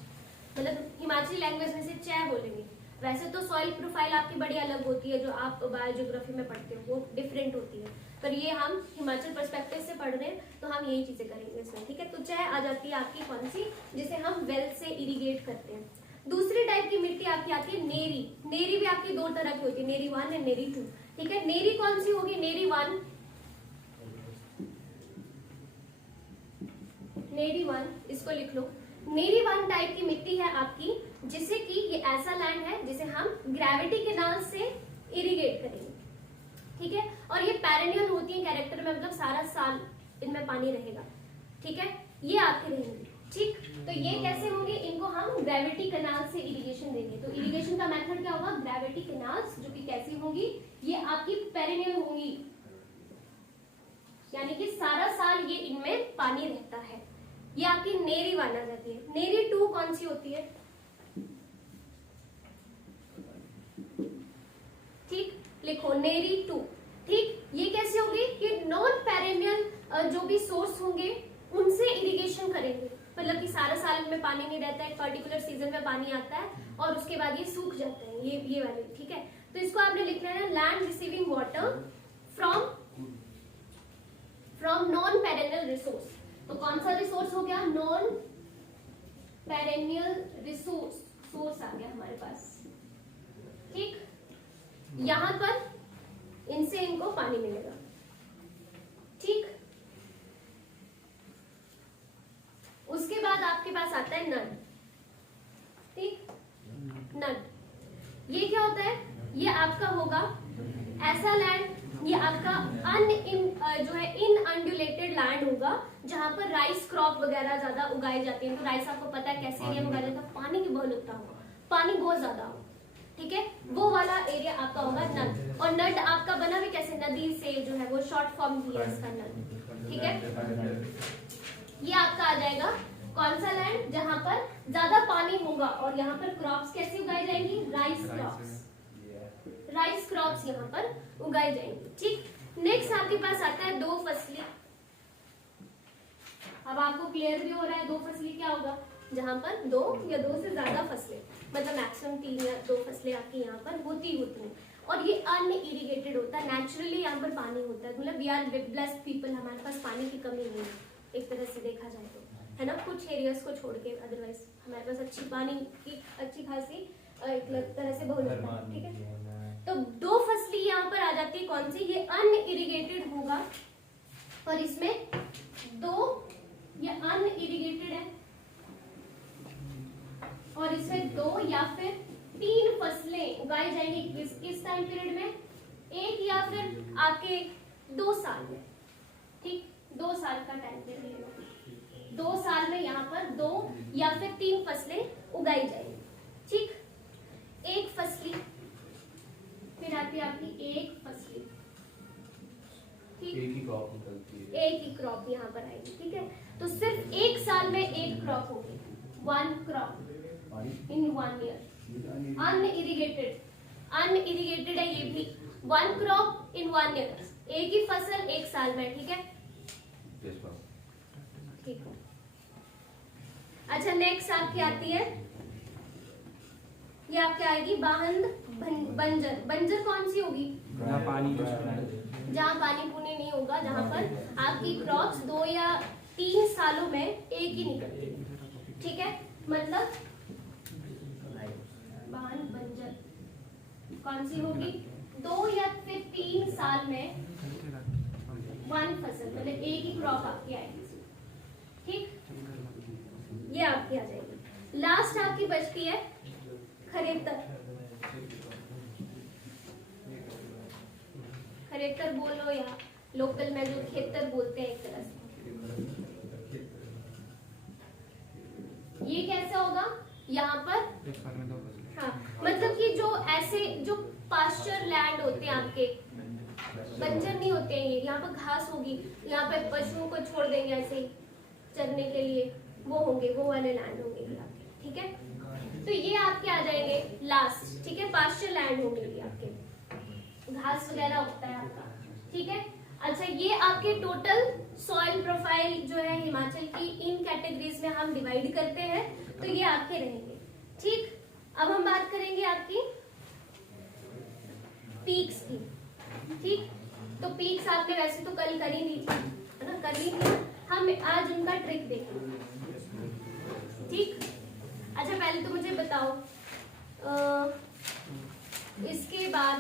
मतलब हिमाचली लैंग्वेज में से चै बोलेंगे। वैसे तो सॉइल प्रोफाइल आपकी बड़ी अलग होती है, जो आप बायोजियोग्राफी में पढ़ते हो वो डिफरेंट होती है, पर ये हम हिमाचल पर्सपेक्टिव से पढ़ रहे हैं तो हम यही चीजें करेंगे इसमें, ठीक है। तो चै आ जाती है आपकी कौन सी? जिसे हम वेल से इरिगेट करते हैं। दूसरी टाइप की मिट्टी आपकी आती है नेरी। नेरी भी आपकी दो तरह की होती है, नेरी 1 एंड नेरी 2, ठीक है। नेरी कौन सी होगी? नेरी 1, नेरी 1 इसको लिख लो। नेरी 1 टाइप की मिट्टी है आपकी, जिसे कि ये ऐसा लैंड है जिसे हम ग्रेविटी केनाल से इरिगेट करेंगे, ठीक है। और ये पेरेनियल होती है कैरेक्टर में, मतलब सारा साल इनमें पानी रहेगा, ठीक है। ये आपके रहेंगे, ठीक। तो ये कैसे होंगे? इनको हम ग्रेविटी कैनाल से इरिगेशन देंगे। तो इरिगेशन का मेथड क्या होगा? ग्रेविटी कैनाल्स, जो कि कैसी होंगी? ये आपकी पेरेनियल होंगी, यानी कि सारा साल ये इनमें पानी रहता है। ये आपकी नेरी 1 आ जाती है। नेरी 2 कौन सी होती है? ठीक, लिखो नेरी 2, ठीक। ये कैसे होगी? कि नॉन पेरेनियल जो भी सोर्स होंगे उनसे इरिगेशन करेंगे, मतलब कि सारा साल में पानी नहीं रहता है, पर्टिकुलर सीजन में पानी आता है और उसके बाद ये सूख जाते हैं, ये वाले, ठीक है। तो इसको आपने लिखना है land receiving water from non perennial resource. तो कौन सा रिसोर्स हो गया? नॉन पेरेनियल सोर्स आ गया हमारे पास, ठीक। यहां पर इनसे इनको पानी मिलेगा, ठीक। उसके बाद आपके पास आता है नड, ठीक। नड ये क्या होता है? ये आपका होगा ऐसा लैंड, ये आपका जो है इन अनड्यूलेटेड लैंड होगा जहां पर राइस क्रॉप वगैरह ज्यादा उगाई जाती है। तो राइस आपको पता है कैसे एरिया में उगाया जाता है? पानी की बहुत लगता हो, पानी बहुत ज्यादा हो, ठीक है। वो वाला एरिया आपका होगा नड। और नड आपका बना भी कैसे? नदी से जो है वो शॉर्ट फॉर्म भी है इसका नड, ठीक है। ये आपका आ जाएगा कौन सा लैंड? जहां पर ज्यादा पानी होगा और यहाँ पर क्रॉप्स कैसी उगाई जाएंगी? राइस क्रॉप्स, राइस क्रॉप्स यहाँ पर उगाई जाएंगी, ठीक। नेक्स्ट आपके पास आता है दो फसली। अब आपको क्लियर भी हो रहा है दो फसली क्या होगा? जहां पर दो या दो से ज्यादा फसलें, मतलब मैक्सिमम 3 या 2 फसलें आपकी यहाँ पर होती हैं। और ये अनइरिगेटेड होता है, नेचुरली यहाँ पर पानी होता है, मतलब वी आर ब्लेस्ड पीपल, हमारे पास पानी की कमी नहीं है एक तरह से देखा जाए तो, है ना। कुछ एरियाज को छोड़ के अदरवाइज हमारे पास अच्छी पानी की अच्छी खासी एक तरह से बहुलता है, ठीक है। तो दो फसली यहाँ पर आ जाती है कौन सी? ये अनइरिगेटेड होगा और इसमें दो ये अनइरिगेटेड है और इसमें 2 या फिर 3 फसलें उगाई जाएंगी किस टाइम पीरियड में? 1 या फिर आपके 2 साल में, ठीक। 2 साल का टाइम पीरियड है, 2 साल में यहाँ पर 2 या फिर 3 फसलें उगाई जाएंगी, ठीक। एक फसली फिर आती है आपकी एक फसली, ठीक। एक ही क्रॉप निकलती है, एक ही क्रॉप यहाँ पर आएगी, ठीक है। तो सिर्फ 1 साल में एक क्रॉप होगी, 1 क्रॉप इन 1 ईयर। अनइरिगेटेड है ये भी, 1 क्रॉप इन 1 ईयर, एक ही फसल 1 साल में, ठीक है। ठीक है। अच्छा नेक्स्ट आपकी आती है, ये आपकी आएगी बाहंद बंजर। बंजर कौन सी होगी? जहाँ पानी जहाँ पानी पुनी नहीं होगा, जहाँ पर आपकी क्रॉप्स 2 या 3 सालों में एक ही निकलती है, ठीक है। मतलब बाहन बंजर कौन सी होगी? 2 या फिर 3 साल में 1 फसल, मतलब एक ही क्रॉप आपकी आएगी, ठीक। ये आपकी आ जाएगी। लास्ट आपकी बचती है खरेतर। खरेतर बोलो या लोकल में जो खेतर बोलते हैं एक तरह से। ये कैसा होगा? यहाँ पर एक साल में 2 फसलें। हाँ, मतलब कि जो ऐसे पास्चर लैंड होते हैं आपके, बंजर नहीं होते हैं ये, यहाँ पर घास होगी, यहाँ पे पशुओं को छोड़ देंगे ऐसे ही चरने के लिए, वो होंगे, वो वाले लैंड होंगे ये आपके, ठीक है। तो ये आपके आ जाएंगे लास्ट, ठीक है, पास्चर लैंड होंगे ये आपके, घास वगैरह उगता है आपका, ठीक है। अच्छा, ये आपके टोटल सॉइल प्रोफाइल जो है हिमाचल की इन कैटेगरीज में हम डिवाइड करते हैं, तो ये आपके रहेंगे, ठीक। अब हम बात करेंगे आपकी पीक्स की, ठीक। तो पीक्स आपने वैसे तो कल कर ही ली थी, है ना, कर ली थी, हम आज उनका ट्रिक देखेंगे, ठीक। अच्छा, पहले तो मुझे बताओ इसके बाद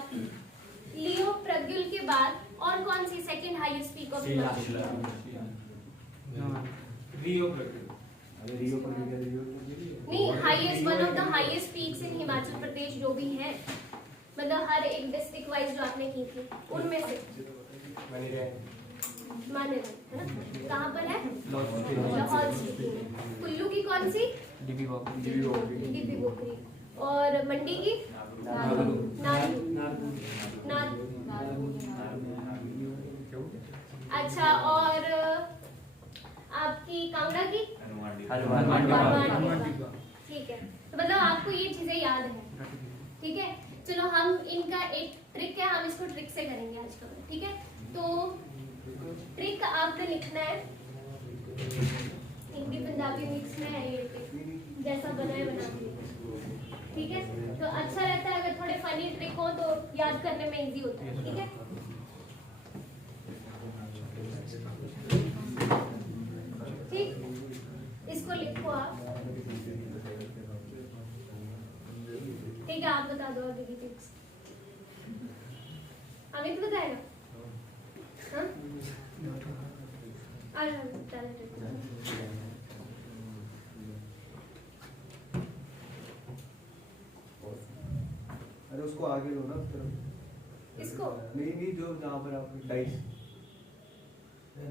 लियो प्रज्ञुल के बाद और कौन सी second highest peak of Himachal? नहीं, highest, one of the highest peaks in Himachal Pradesh जो भी है, मतलब हर एक डिस्ट्रिक्ट वाइज जो आपने की थी उनमें से माने, है ना, कहाँ पर है? लाहौल स्पीति में। कुल्लू की कौन सी? डिबी बॉकरी। डिबी बोकरी। और मंडी की? नारनू। अच्छा, और आपकी कांगड़ा की? हनुमान। ठीक है, तो मतलब आपको ये चीजें याद है, ठीक है। चलो, हम इनका एक ट्रिक है, हम इसको ट्रिक से करेंगे आज का, ठीक है। तो ट्रिक आपने लिखना है, हिंदी पंजाबी मिक्स में है ये ट्रिक, जैसा बना है बना दीजिए, ठीक है। तो अच्छा रहता है अगर थोड़े फनी ट्रिक हो तो याद करने में इजी होता है, ठीक है। ठीक, इसको लिखो आप, ठीक है। आप बता दो आगे की टिप्स, आगे तो बताएगा, हाँ? अरे उसको आगे लो ना, इसको नहीं जो जहाँ पर आप डाइस ठीक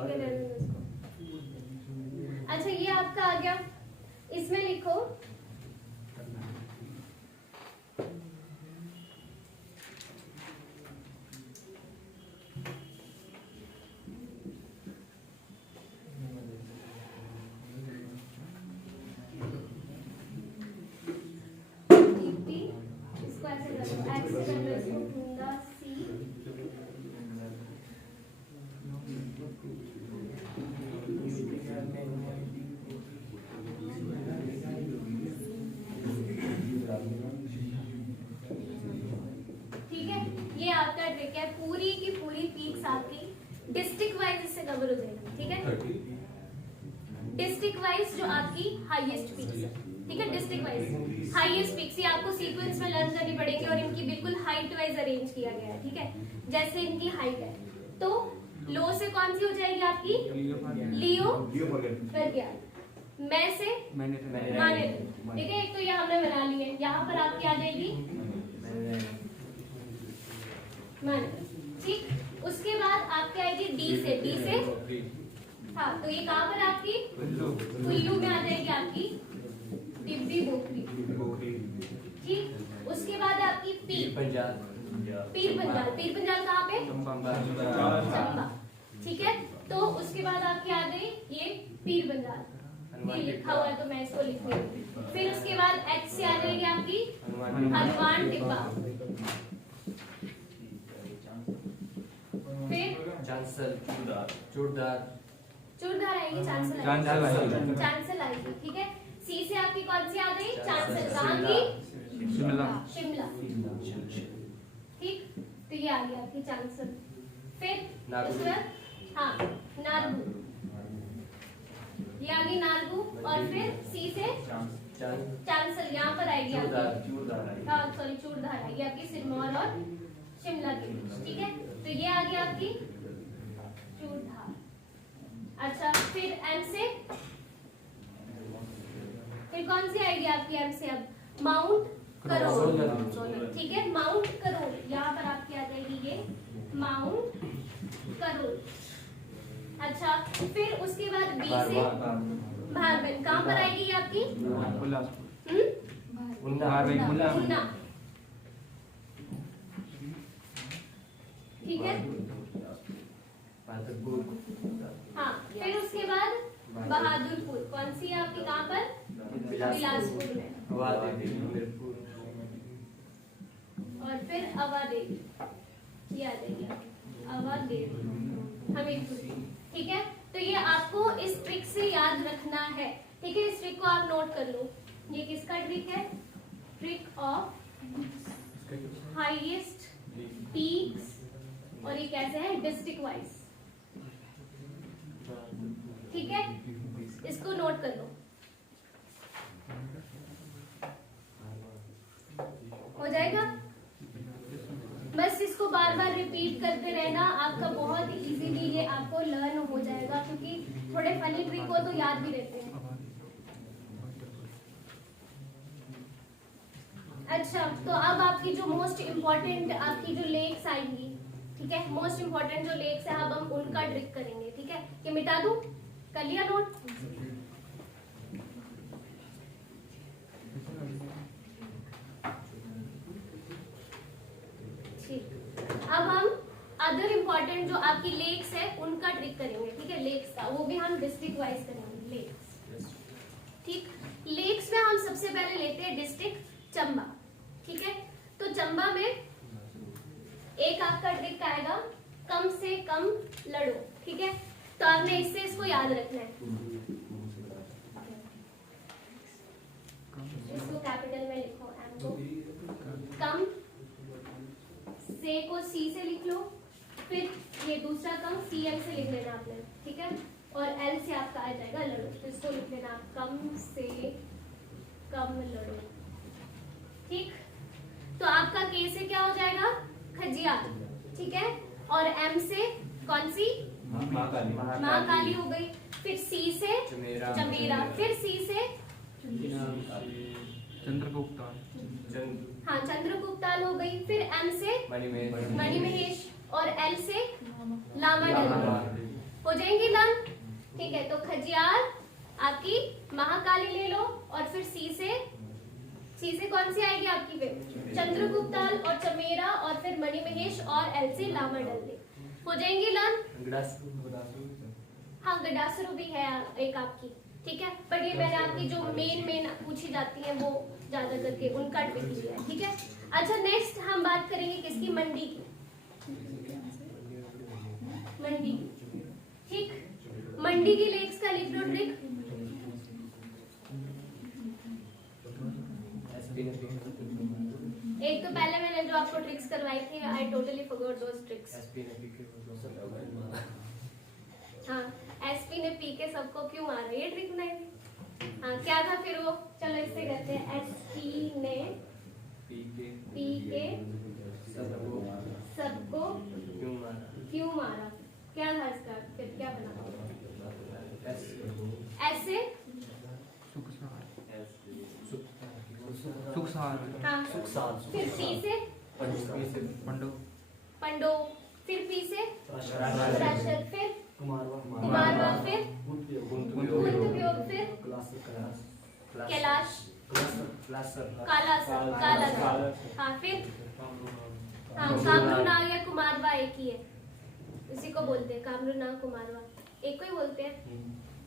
है, रहने दो इसको। अच्छा, ये आपका आ गया, इसमें लिखो इसको ऐसे कर लो, एक्स से कर लो इसको, ढूंढा सी, ठीक है। ये आपका ट्रिक है, पूरी की पूरी पीक्स आपकी डिस्ट्रिक्ट वाइज इससे कवर हो जाएगी, ठीक है। डिस्ट्रिक्ट वाइज जो आपकी हाईएस्ट पीक्स है, ठीक है, डिस्ट्रिक्ट वाइज हाईएस्ट पीक्स, ये आपको सीक्वेंस में लर्न करनी पड़ेगी और इनकी बिल्कुल हाइट वाइज अरेंज किया गया है, ठीक है। जैसे इनकी हाइट है, तो लो से कौन सी हो जाएगी आपकी? लियो प्रज्ञान। मैं से माने, ठीक है। एक तो ये हमने बना ली है, यहाँ पर आपकी आ जाएगी माने, ठीक। उसके बाद आपकी आएगी डी से, हाँ, तो ये कहाँ पर आपकी? कुल्लू में आ जाएगी आपकी डिब्बी बोकरी, ठीक। उसके बाद आपकी पीर पंजाल कहाँ पे? चंबा, ठीक है। तो उसके बाद आपकी आ गई ये पीर पंजाल, ये लिखा हुआ है तो मैं इसको लिख रही हूँ। फिर उसके बाद एच से आ जाएगी आपकी हनुमान टिब्बा, फिर चूड़धार आएगी, चांसल आएगी, ठीक है। सी से आपकी कौन सी आ गई? चांसल। कहाँ की? शिमला, ठीक। तो ये आ गई आपकी चांसल। फिर उसके बाद हाँ, नारगू, ये आ गई नारगू। और फिर सी से चांसल, यहाँ पर आएगी आपकी, हाँ सॉरी, चूड़धार आएगी आपकी सिरमौर और शिमला के बीच, ठीक है। तो ये आ गई आपकी चूड़धार। अच्छा, फिर एम से, फिर कौन सी आएगी आपकी एम से? अब माउंट करोल, ठीक है, माउंट करोल, यहाँ पर आपकी आ जाएगी ये माउंट करोल। अच्छा, फिर उसके बाद बी से भारबन, कहाँ पर आएगी ये आपकी? उन्ना, ठीक है। हाँ, फिर उसके बाद बहादुरपुर, कौन सी है आपकी, कहाँ पर, बिलासपुर में, और फिर अवादेवी, ये आ जाएगी अवादेवी, हमीरपुर। ठीक है, तो ये आपको इस ट्रिक से याद रखना है। ठीक है, इस ट्रिक को आप नोट कर लो। ये किसका ट्रिक है, ट्रिक ऑफ हाईएस्ट पीक्स, और ये कैसे है, डिस्ट्रिक्ट वाइज। ठीक है, इसको नोट कर लो, हो जाएगा। बस इसको बार बार रिपीट करते रहना, आपका बहुत इजीली ये आपको लर्न हो जाएगा, क्योंकि थोड़े फनी ट्रिक को तो याद भी रहते हैं। अच्छा, तो अब आपकी जो मोस्ट इम्पोर्टेंट आपकी जो लेक्स आएंगी, ठीक है, मोस्ट इम्पोर्टेंट जो लेक्स है, अब हम उनका ट्रिक करेंगे। ठीक है, ये मिटा दूं, कर लिया नोट। अब हम अदर इम्पोर्टेंट जो आपकी लेक्स है उनका ट्रिक करेंगे। ठीक है, लेक्स का, वो भी हम डिस्ट्रिक्ट वाइज करेंगे। लेक्स, ठीक, लेक्स में हम सबसे पहले लेते हैं डिस्ट्रिक्ट चंबा। ठीक है, तो चंबा में एक आपका ट्रिक आएगा, कम से कम लड़ो। ठीक है, तो आपने इससे इसको याद रखना है, इसको कैपिटल में लिखो, एम को कम, से को सी से लिख लो, फिर ये दूसरा कम सी एम से लिख लेना आपने। ठीक है, और एल से आपका आ जाएगा लड़ो, तो इसको लिख लेना आप, कम से कम लड़ो। ठीक, तो आपका के से क्या हो जाएगा, खजियार। ठीक है, और एम से कौन सी, महाकाली हो गई, फिर सी से चमेरा, फिर सी से चंद्रगुप्ता, हाँ चंद्रगुप्ताल हो गई, फिर एम से मणिमहेश, और एल से लामाडल हो जाएंगी लर्न। ठीक है, तो खजियार आपकी महाकाली ले लो, और फिर सी से कौन सी आएगी आपकी, फिर चंद्रगुप्ताल और चमेरा, और फिर मणिमहेश, और एल से लामाडल हो जाएंगी लर्न। हाँ, गडासुरु भी है एक आपकी। ठीक है, पर ये मैंने आपकी जो मेन पूछी जाती है वो ज्यादा करके उनका ट्रिक लिया है। ठीक है, अच्छा नेक्स्ट हम बात करेंगे किसकी, मंडी की। मंडी, ठीक, मंडी की लेक्स का लिख लो ट्रिक। एक तो पहले मैंने जो आपको ट्रिक्स करवाई थी, I totally forgot those tricks. हाँ, एसपी ने पी के सबको क्यों मारा, ये ट्रिक नहीं थी। हाँ, क्या था फिर वो, चलो इससे करते हैं, एसपी ने पी के सबको क्यों मारा, क्या था इसका, फिर क्या बना, ऐसे सुखसार, हाँ, फिर सी से पंडो, फिर पी से राशद, फिर कुमारवा, फिर कुंतुप्रयोग, फिर कैलाश, कालासर, हाँ, फिर हाँ, कामरूनाग या कुमारवा एक ही है, इसी को बोलते हैं कामरूनाग कुमारवा, एक को ही बोलते हैं।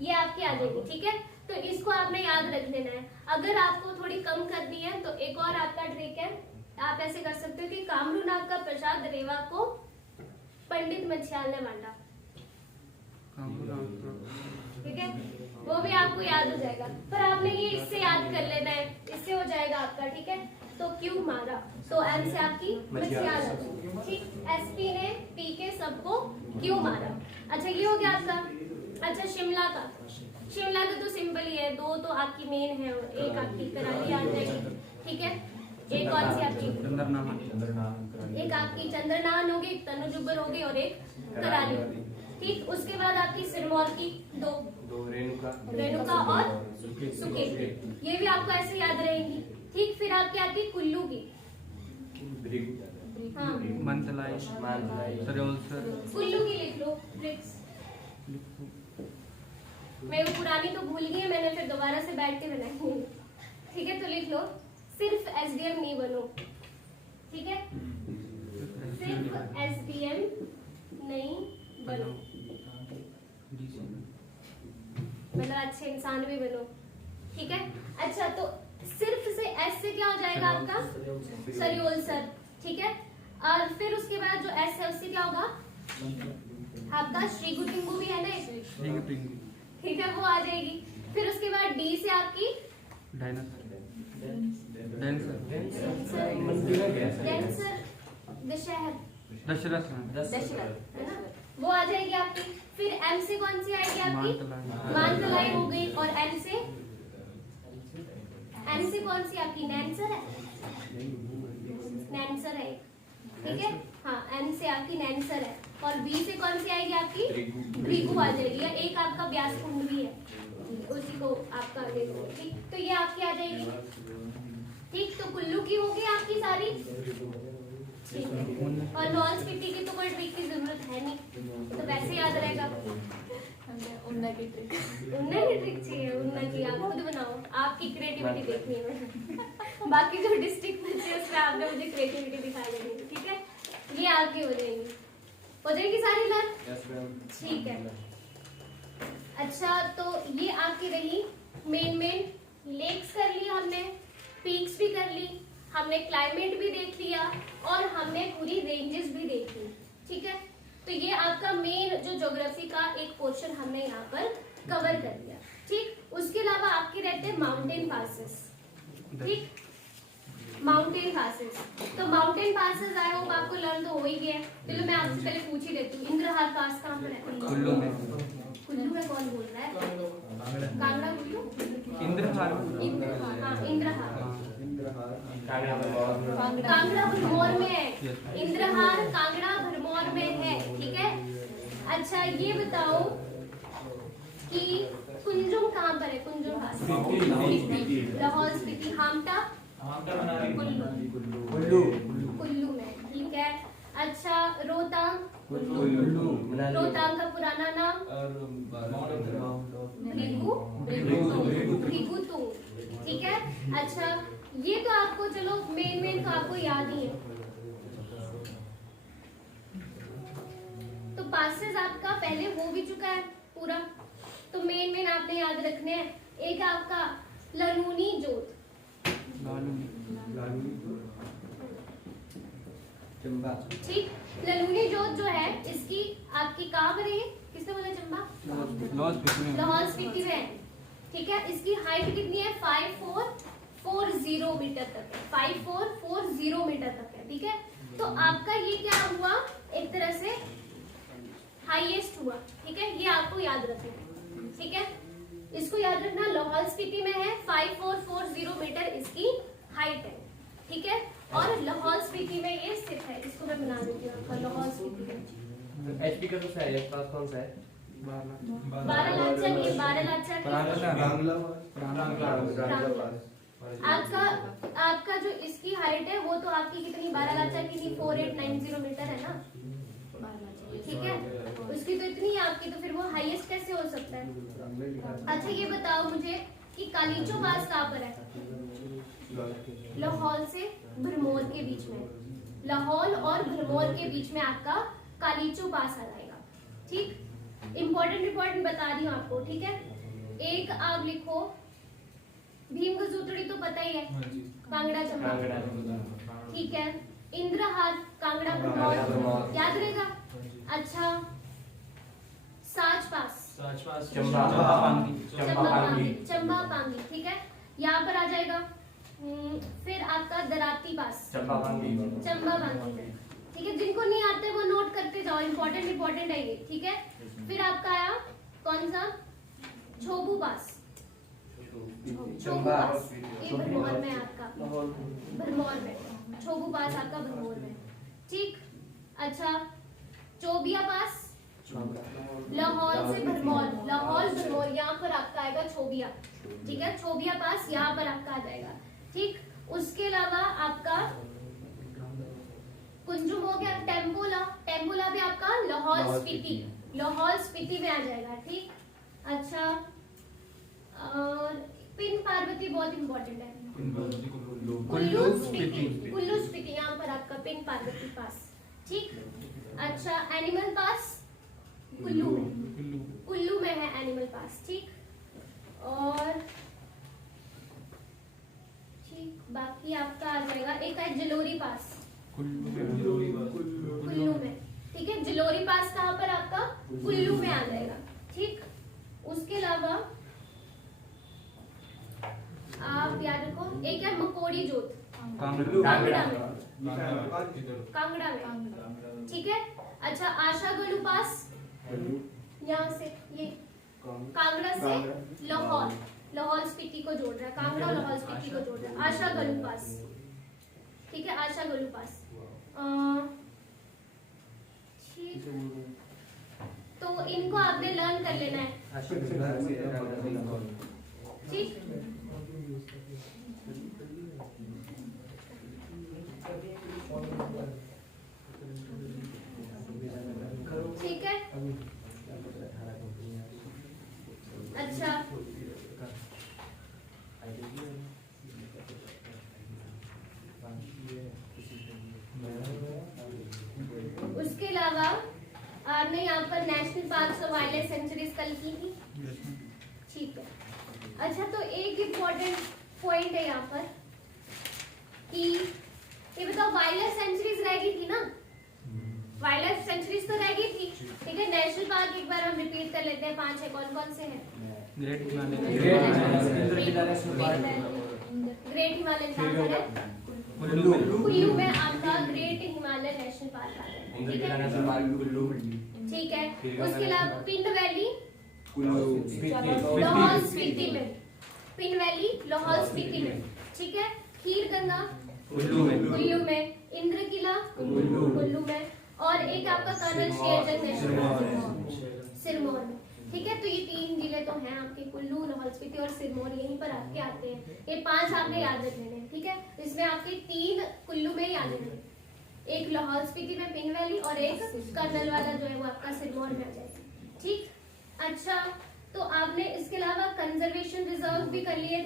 ये आपकी आ जाएगी। ठीक है, तो इसको आपने याद रख लेना है। अगर आपको थोड़ी कम करनी है तो एक और आपका ट्रिक है, आप ऐसे कर सकते हो कि कामरूनाग का प्रसाद रेवा को पंडित मछियाल ने बांटा। ठीक है, वो भी आपको याद हो जाएगा, पर आपने ये इससे याद कर लेना है, इससे हो जाएगा आपका। ठीक है, तो क्यों मारा, तो एम से आपकी मछियाल। ठीक, एसपी ने पी के सबको क्यों मारा। अच्छा, ये हो गया आपका। अच्छा, शिमला का तो सिंपल ही है, दो तो आपकी मेन है, एक आपकी कराली आ जाएगी। ठीक है, एक कौन सी आपकी, एक आपकी चंद्रनाहन होगी, एक तनुजुबर होगी, और एक कराली। ठीक, उसके बाद आपकी सिरमौर की दो रेणुका और सुकेती, ये भी आपको ऐसे याद रहेंगी। ठीक, फिर आपकी कुल्लू की, हाँ, मंतलाई, सरियोलसर, कुल्लू की लिख लो ट्रिक्स। मैं वो पुरानी तो भूल गई है, मैंने फिर दोबारा से बैठ के बनाई है। ठीक है, तो लिख लो, सिर्फ एसडीएम नहीं बनो। ठीक है, सिर्फ SBM नहीं बनो, मतलब अच्छे इंसान भी बनो, ठीक है। अच्छा तो सिर्फ से S से क्या हो जाएगा आपका सरियोल सर, ठीक है। और फिर उसके बाद जो S है उससे क्या होगा आपका श्री गुटिंगु भी है ना एक, ठीक है, वो आ जाएगी। फिर उसके बाद D से आपकी डेंसर दशरथ है ना, वो आ जाएगी आपकी। फिर M से कौन सी आएगी आपकी मानतलाई हो गई, और N से कौन सी आपकी नैन्सर है, नैन्सर है, ठीक है, हाँ N से आपकी नैन्सर है। और B से कौन सी आएगी आपकी भृगु आ जाएगी, या एक आपका व्यास कुंड भी है, उसी को आपका ले लो, ठीक। तो ये आपकी आ जाएगी, ठीक। तो कुल्लू की होगी आपकी सारी, ठीक है। और लॉन्च पिट्टी की तो कोई ट्रिक की जरूरत है नहीं, तो वैसे याद रहेगा। उन्ना की ट्रिक चाहिए, उन्ना की आप खुद बनाओ, आपकी क्रिएटिविटी देखनी है। बाकी जो डिस्ट्रिक्ट बच्चे हैं उसमें आपने मुझे क्रिएटिविटी दिखाई देनी, ठीक है। ये आपकी हो जाएगी सारी लर्न, ठीक है। अच्छा तो ये आपकी रही मेन लेक्स कर ली हमने, पीक्स भी कर ली हमने, क्लाइमेट भी देख लिया, और हमने पूरी रेंजेस भी देख ली, ठीक है। तो ये आपका मेन जो ज्योग्राफी का एक पोर्शन हमने यहाँ पर कवर कर लिया, ठीक। उसके अलावा आपके रहते हैं माउंटेन पासेस, ठीक, माउंटेन पासेस। तो माउंटेन पासेस आए हो आपको लर्न तो हो ही गया, चलो मैं आपसे पहले पूछ ही लेती हूँ। इंद्रहार पास कहाँ पर है? कुल्लू में। कुल्लू में कौन बोल रहा है? कांगड़ा कुल्लू, इंद्रहार, हाँ इंद्रहार, कांगड़ा भरमौर में है, इंद्रहार कांगड़ा भरमौर में है, ठीक है। अच्छा ये बताओ कि कुंजुम कहाँ पर है? कुंजुम लाहौल स्पीति, हामटा कुल्लू में, ठीक है। अच्छा रोहतांग, रोहतांग का पुराना नाम भृगुतुंग, ठीक है। अच्छा ये तो आपको चलो मेन तो आपको याद ही है। तो पासेस आपका पहले हो भी चुका है पूरा, तो मेन आपने याद रखने हैं। एक आपका ललूनी जोत, ठीक। ललूनी जोत जो है इसकी आपकी कहाँ पर है? किसने बोला चंबा? लाहौल स्पीति में है, ठीक है। इसकी हाइट कितनी है? 5440 मीटर तक है, 5440 मीटर तक है, ठीक है। तो आपका ये क्या हुआ, एक तरह से हाईएस्ट हुआ, ठीक है। ये आपको याद रखना है, ठीक है, इसको याद रखना। लाहौल स्पीति में है 5440 मीटर इसकी हाइट है, ठीक है। और लाहौल स्पीति में ये स्थित है, इसको मैं बना देती हूँ आपका लाहौल स्पीति में। एचपी का तो सही है, पास कौन सा है? बारालाचा, ये बारालाचा आपका जो इसकी हाइट है वो तो आपकी कितनी, बारालाचा की थी 4890 मीटर है ना, ठीक है। उसकी तो इतनी है आपकी, तो फिर वो हाईएस्ट कैसे हो सकता है? अच्छा ये बताओ मुझे कि कालीचो पास कहाँ पर है? लाहौल से भरमौर के बीच में, लाहौल और भरमौर के बीच में आपका कालीचो पास आ जाएगा, ठीक। इंपॉर्टेंट बता रही हूँ आपको, ठीक है। एक आप लिखो भीम गजूतड़ी तो पता ही है, कांगड़ा चंबा, ठीक है। इंद्रहार कांगड़ा भरमौर याद रहेगा। अच्छा साच पास चंबा पांगी, ठीक है, यहाँ पर आ जाएगा। फिर आपका दराती पास चंबा पांगी में, ठीक है। जिनको नहीं आते वो नोट करते जाओ, इंपॉर्टेंट है ये, ठीक है। फिर आपका आया कौन सा? छोबू पास, छोबू पास ये भरमौर में आपका, भरमौर में छोबू पास आपका भरमौर में, ठीक। अच्छा चोबिया पास, लाहौल से भरमौर, लाहौल भरमौर यहाँ पर आपका आएगा छोबिया, ठीक है। छोबिया पास यहाँ पर आपका आ जाएगा, ठीक। उसके अलावा आपका कुंजुम हो गया, टेम्पोला भी आपका लाहौल स्पीति में आ जाएगा, ठीक। अच्छा और पिन पार्वती बहुत इंपॉर्टेंट है, कुल्लू स्पीति यहाँ पर आपका पिन पार्वती पास, ठीक। अच्छा एनिमल पास कुल्लू में, कुल्लू में है एनिमल पास, ठीक। और ठीक बाकी आपका आ जाएगा, एक है जलोरी पास कुल्लू में, ठीक है। जलोरी पास कहाँ पर आपका? कुल्लू में आ जाएगा, ठीक। उसके अलावा आप याद रखो, एक है मकोड़ी जोत कांगड़ा में, ठीक है। अच्छा आशा गलू पास यहाँ से, ये कांगड़ा से लाहौल स्पीति को जोड़ रहा है, कांगड़ा और लाहौल स्पीति को जोड़ रहा है, आशा गलू पास, ठीक है। आशा गलू पास ठीक। तो इनको आपने लर्न कर लेना है, ठीक। ठीक है। अच्छा उसके अलावा आपने यहाँ पर नेशनल पार्क और वाइल्ड लाइफ सेंचुरीज कल की थी, ठीक है। अच्छा तो एक इम्पोर्टेंट पॉइंट है यहाँ पर कि ये बताओ वाइल्ड लाइफ सेंचुरीज रह गई थी ना, वाइल्ड लाइफ सेंचुरीज तो रह गई थी, ठीक है। नेशनल पार्क एक बार हम रिपीट कर लेते हैं, 5 है, कौन कौन से हैं? ग्रेट हिमालयन पार्क है कुल्लू में, आपका ग्रेट हिमालय नेशनल पार्क आ जाएगा, ठीक है। उसके अलावा पिंड वैली लाहौल स्पीति में, पिंड वैली लाहौल स्पीति में, ठीक है। खीर गंगा कुल्लू में, इंद्र किला कुल्लू में, और एक आपका कर्नल शेरजंग नेशनल सिरमौर में, ठीक है। तो ये 3 जिले तो हैं आपके, कुल्लू, लाहौल स्पीति और सिरमौर, यहीं पर आपके आते हैं। ये 5 आपने याद रख लेने हैं, ठीक है। इसमें आपके 3 कुल्लू में ही आ जाएंगे, एक लाहौल स्पीति में पिन वैली और एक कर्नल वाला जो है वो आपका सिरमौर में आ जाएगा, ठीक। अच्छा तो आपने इसके अलावा कंजर्वेशन रिजर्व भी कर लिए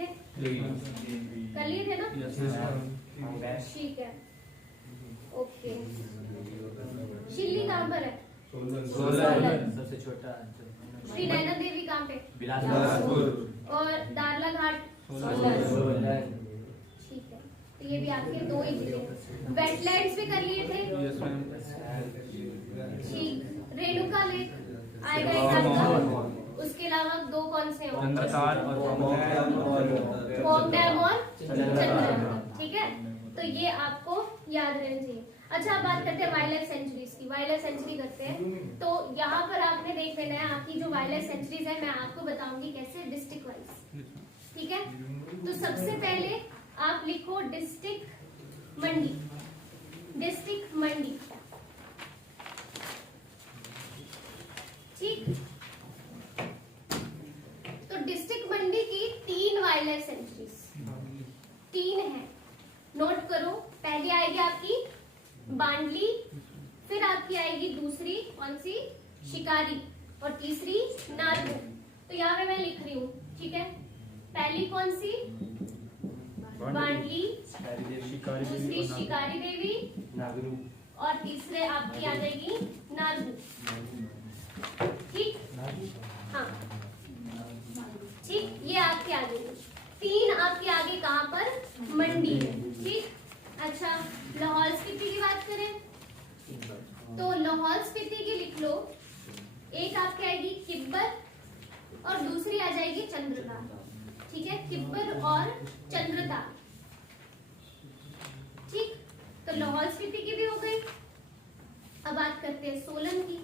थे ना, ठीक है, ओके। शिल्ली कहाँ पर है? सबसे छोटा श्री नैना देवी कहाँ पे? बिलासपुर। और दारला घाट, ठीक है। तो ये भी आपके 2 ही जिले। वेटलैंड्स भी कर लिए थे, ठीक। रेणुका लेक आएगा एक आपका, उसके अलावा 2 कौन से हैं? चंद्रताल और फॉर्म डैम और चंद्रताल, ठीक है। तो ये आपको याद रहना चाहिए। अच्छा अब बात करते हैं वाइल्ड लाइफ सेंचुरीज की, वाइल्ड लाइफ सेंचुरी करते हैं। तो यहाँ पर आपने देख लेना है, आपकी जो वाइल्ड लाइफ सेंचुरीज है मैं आपको बताऊंगी कैसे, डिस्ट्रिक्ट वाइज, ठीक है। तो सबसे पहले आप लिखो डिस्ट्रिक्ट मंडी, डिस्ट्रिक्ट मंडी, ठीक। तो डिस्ट्रिक्ट मंडी की 3 वाइल्ड लाइफ सेंचुरीज, 3 है, नोट करो। पहली आएगी आपकी बांडली, फिर आपकी आएगी दूसरी कौन सी? शिकारी, और तीसरी नारगो। तो यहाँ पे मैं लिख रही हूँ, ठीक है। पहली कौन सी? बांडली, दूसरी शिकारी देवी, और तीसरे आपकी आ जाएगी नारगो, ठीक। हाँ ठीक, ये आपके आगे 3 आपके आगे कहाँ पर? मंडी में, ठीक। अच्छा लाहौल स्पीति की बात करें तो लाहौल स्पीति की लिख लो, एक आपकी आएगी किब्बर और दूसरी आ जाएगी चंद्रताल, ठीक है। किब्बर और चंद्रताल, ठीक। तो लाहौल स्पीति की भी हो गई। अब बात करते हैं सोलन की,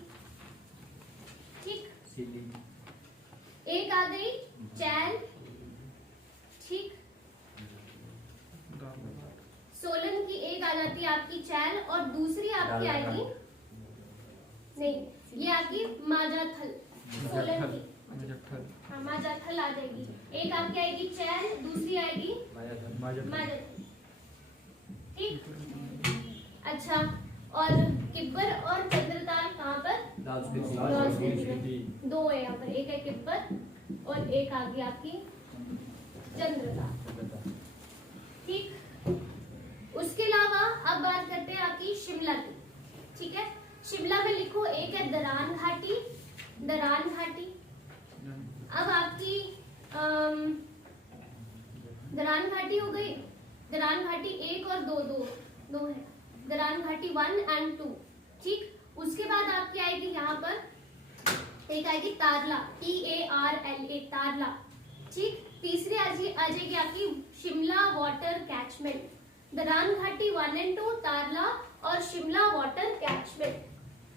ठीक। एक आ गई चैल, ठीक। सोलन की एक आ जाती है आपकी चैल और दूसरी आपकी आएगी, नहीं ये आपकी माजाथल, सोलन की हाँ माजाथल आ जाएगी। एक आपकी आएगी चैल, दूसरी आएगी माजाथल, ठीक। अच्छा और किब्बर और चंद्रताल कहाँ पर? लाहौल स्पीति में। 2 है यहाँ पर, एक है किब्बर और एक आ गई आपकी चंद्रताल, ठीक। उसके अलावा अब बात करते हैं आपकी शिमला की। ठीक है। शिमला में लिखो एक है दरान घाटी, दरान घाटी। अब आपकी दरान घाटी हो गई, दरान घाटी 1 और 2 है, दरान घाटी 1 and 2, ठीक। उसके बाद आपकी आएगी यहाँ पर एक आएगी तारला, TARLA, तारला, ठीक। तीसरी आ जाएगी आपकी शिमला वाटर कैचमेंट, दरान घाटी 1 and 2, तारला और शिमला वाटर कैचमेंट,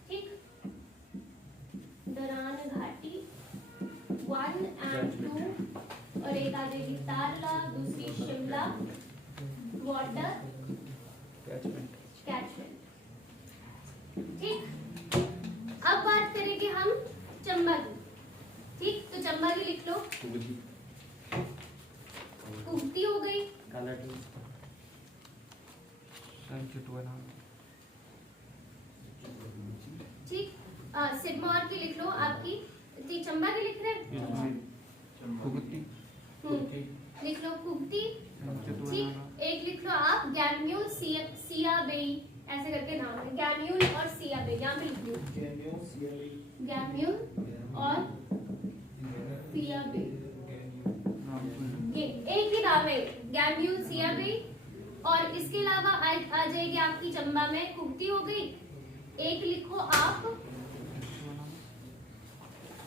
ठीक। दरान घाटी 1 and 2 और एक आ जाएगी तारला, दूसरी शिमला वाटर कैचमेंट, ठीक। अब बात करेंगे हम चंबा की, ठीक। तो चंबा की लिख लो, कुर्ती हो गई, काला टी, ठीक। सिरमौर की लिख लो आपकी, ठीक। चंबा की लिख रहे हैं, लिख लो कुर्ती, ठीक। एक लिख लो आप गैम्यूल सियाबेई, ऐसे करके नाम है, गैम्यूल और सियाबेई, यहाँ पे लिख लो गैम्यूल और सियाबेई, ये एक ही नाम है, गैम्यूल सियाबेई। और इसके अलावा आ जाएगी आपकी चंबा में कुर्ती हो गई, एक लिखो आप,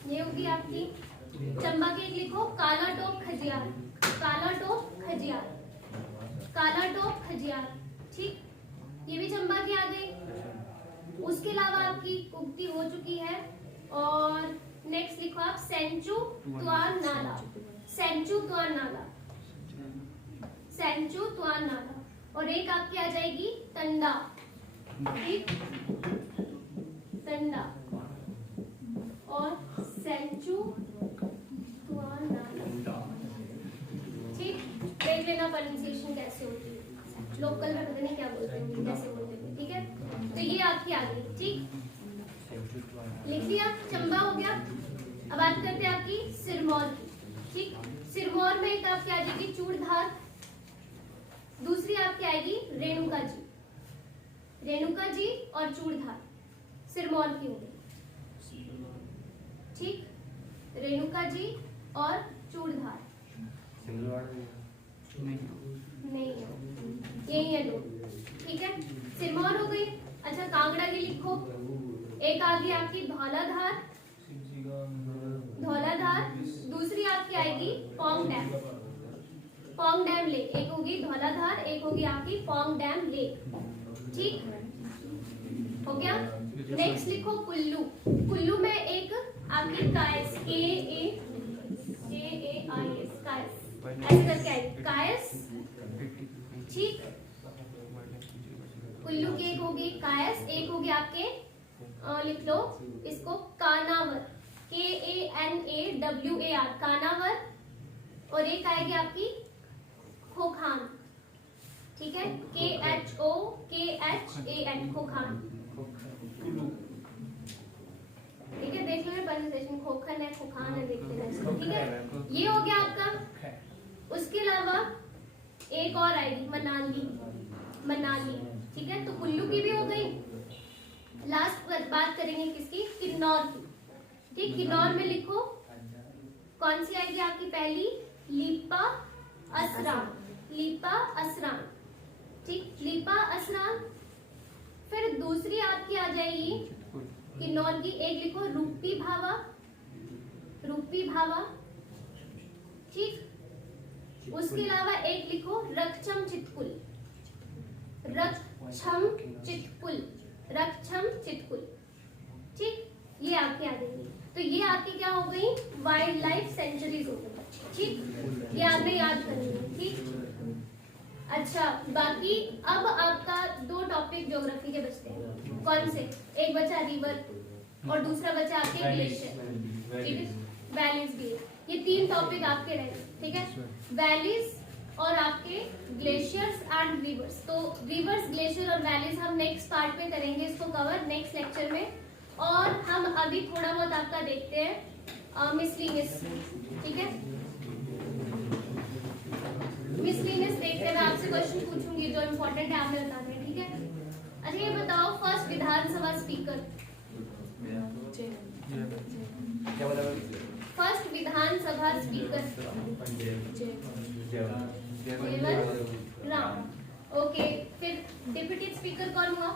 ये होगी आपकी चंबा की, एक लिखो काला टोप खजियार, काला टोप खजियार, काला टोप खजियार, ठीक। ये भी चंबा की आ गई। उसके अलावा आपकी कुर्ती हो चुकी है। और नेक्स्ट लिखो आप सेंचू तुआन नाला, सेंचू तुआन नाला, सेंचू तुआन नाला। और एक आपकी आ जाएगी तंडा, ठीक, तंडा और सेंचू तुआन नाला, ठीक। देख लेना प्रोनाउंसिएशन कैसे होती है, लोकल में पता नहीं क्या बोलते हैं, कैसे बोलते हैं, ठीक है। तो ये आपकी आ गई, ठीक। लिख लिया, चंबा हो गया। अब बात करते हैं आपकी सिरमौर की, ठीक। सिरमौर में एक आपकी आ जाएगी चूड़धार, दूसरी आपकी आएगी रेणुका जी, रेणुका जी और चूड़धार सिरमौर की हो गई, ठीक। रेणुका जी और चूड़धार नहीं है, यही है लोग, ठीक है। सिरमौर हो गई। अच्छा, कांगड़ा की लिखो, एक आ गई आपकी धौलाधार, धौलाधार, दूसरी आपकी आएगी Pong dam, Pong dam lake, एक होगी धौलाधार, एक होगी आपकी पोंग डैम लेक, ठीक हो गया। नेक्स्ट लिखो कुल्लू, कुल्लू में एक आपकी कायस, KAIS, कायस, ऐसे करके आएगी कायस, ठीक। कुल्लू की एक होगी कायस, एक होगी आपके लिख लो इसको कानावर, KANAWAR, कानावर। और एक आएगी आपकी खोखान, ठीक है, KHOKHAN, खोखान, ठीक है। देख लो प्रोनाउंसिएशन, खोखन है, खोखान है, देख लेना, ठीक है। ये हो गया आपका। उसके अलावा एक और आएगी मनाली, मनाली, ठीक है। तो कुल्लू की भी हो गई। लास्ट बात करेंगे किसकी, किन्नौर की, ठीक। किन्नौर में लिखो कौन सी आएगी आपकी, पहली लीपा असरान, लीपा असरान, ठीक, लीपा असरान। फिर दूसरी आपकी आ जाएगी किन्नौर की, एक लिखो रूपी भावा, रूपी भावा, ठीक। उसके अलावा एक लिखो रक्षम चितकुल, रक्षम चितकुल, रक्षम चितकुल, ठीक। ये आपकी आ गई। तो ये आपकी क्या हो गई, वाइल्ड लाइफ सेंचुरीज हो गई, ठीक। ये आपने याद करनी है, ठीक। अच्छा, बाकी अब आपका 2 टॉपिक ज्योग्राफी के बचते हैं। कौन से, एक बचा रिवर और दूसरा बचा आपके ग्लेशियर, ठीक है, वैलीज भी है। ये 3 टॉपिक आपके रहे, ठीक है, वैलीज और आपके ग्लेशियर्स एंड रिवर्स। तो रिवर्स, ग्लेशियर और वैलीज हम नेक्स्ट पार्ट में करेंगे इसको कवर, नेक्स्ट लेक्चर में। और हम अभी थोड़ा बहुत आपका देखते हैं मिसलिनियस, ठीक है। मिसलिनियस देखते हैं, मैं आपसे क्वेश्चन पूछूंगी जो इम्पोर्टेंट है, आप हमें बताना है, ठीक है। अच्छा ये बताओ फर्स्ट विधानसभा स्पीकर, क्या बोला? फर्स्ट विधानसभा स्पीकर जयवंत राम। ओके, फिर डिप्टी स्पीकर कौन हुआ?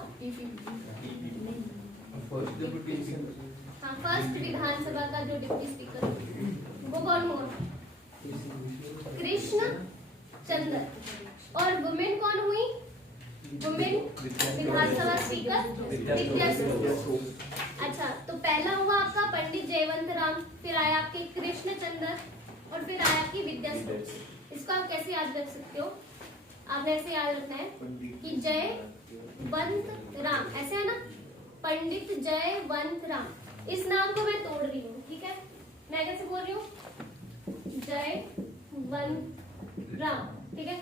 हाँ, फर्स्ट विधानसभा का जो डिप्टी स्पीकर वो कौन हुआ? कृष्ण चंद्र। और वुमेन कौन हुई? वुमेन विधानसभा स्पीकर विद्या स्टोक्स। अच्छा, तो पहला हुआ आपका पंडित जयवंत राम, फिर आया आपके कृष्ण चंद्र और फिर आया आपकी विद्या स्टोक्स। इसको आप कैसे याद रख सकते हो? आपने ऐसे याद रखना है कि जयवंत राम, ऐसे है ना, पंडित जयवंत राम। इस नाम को मैं तोड़ रही हूँ, ठीक है? मैं कैसे बोल रही हूँ? जयवंत राम, ठीक है?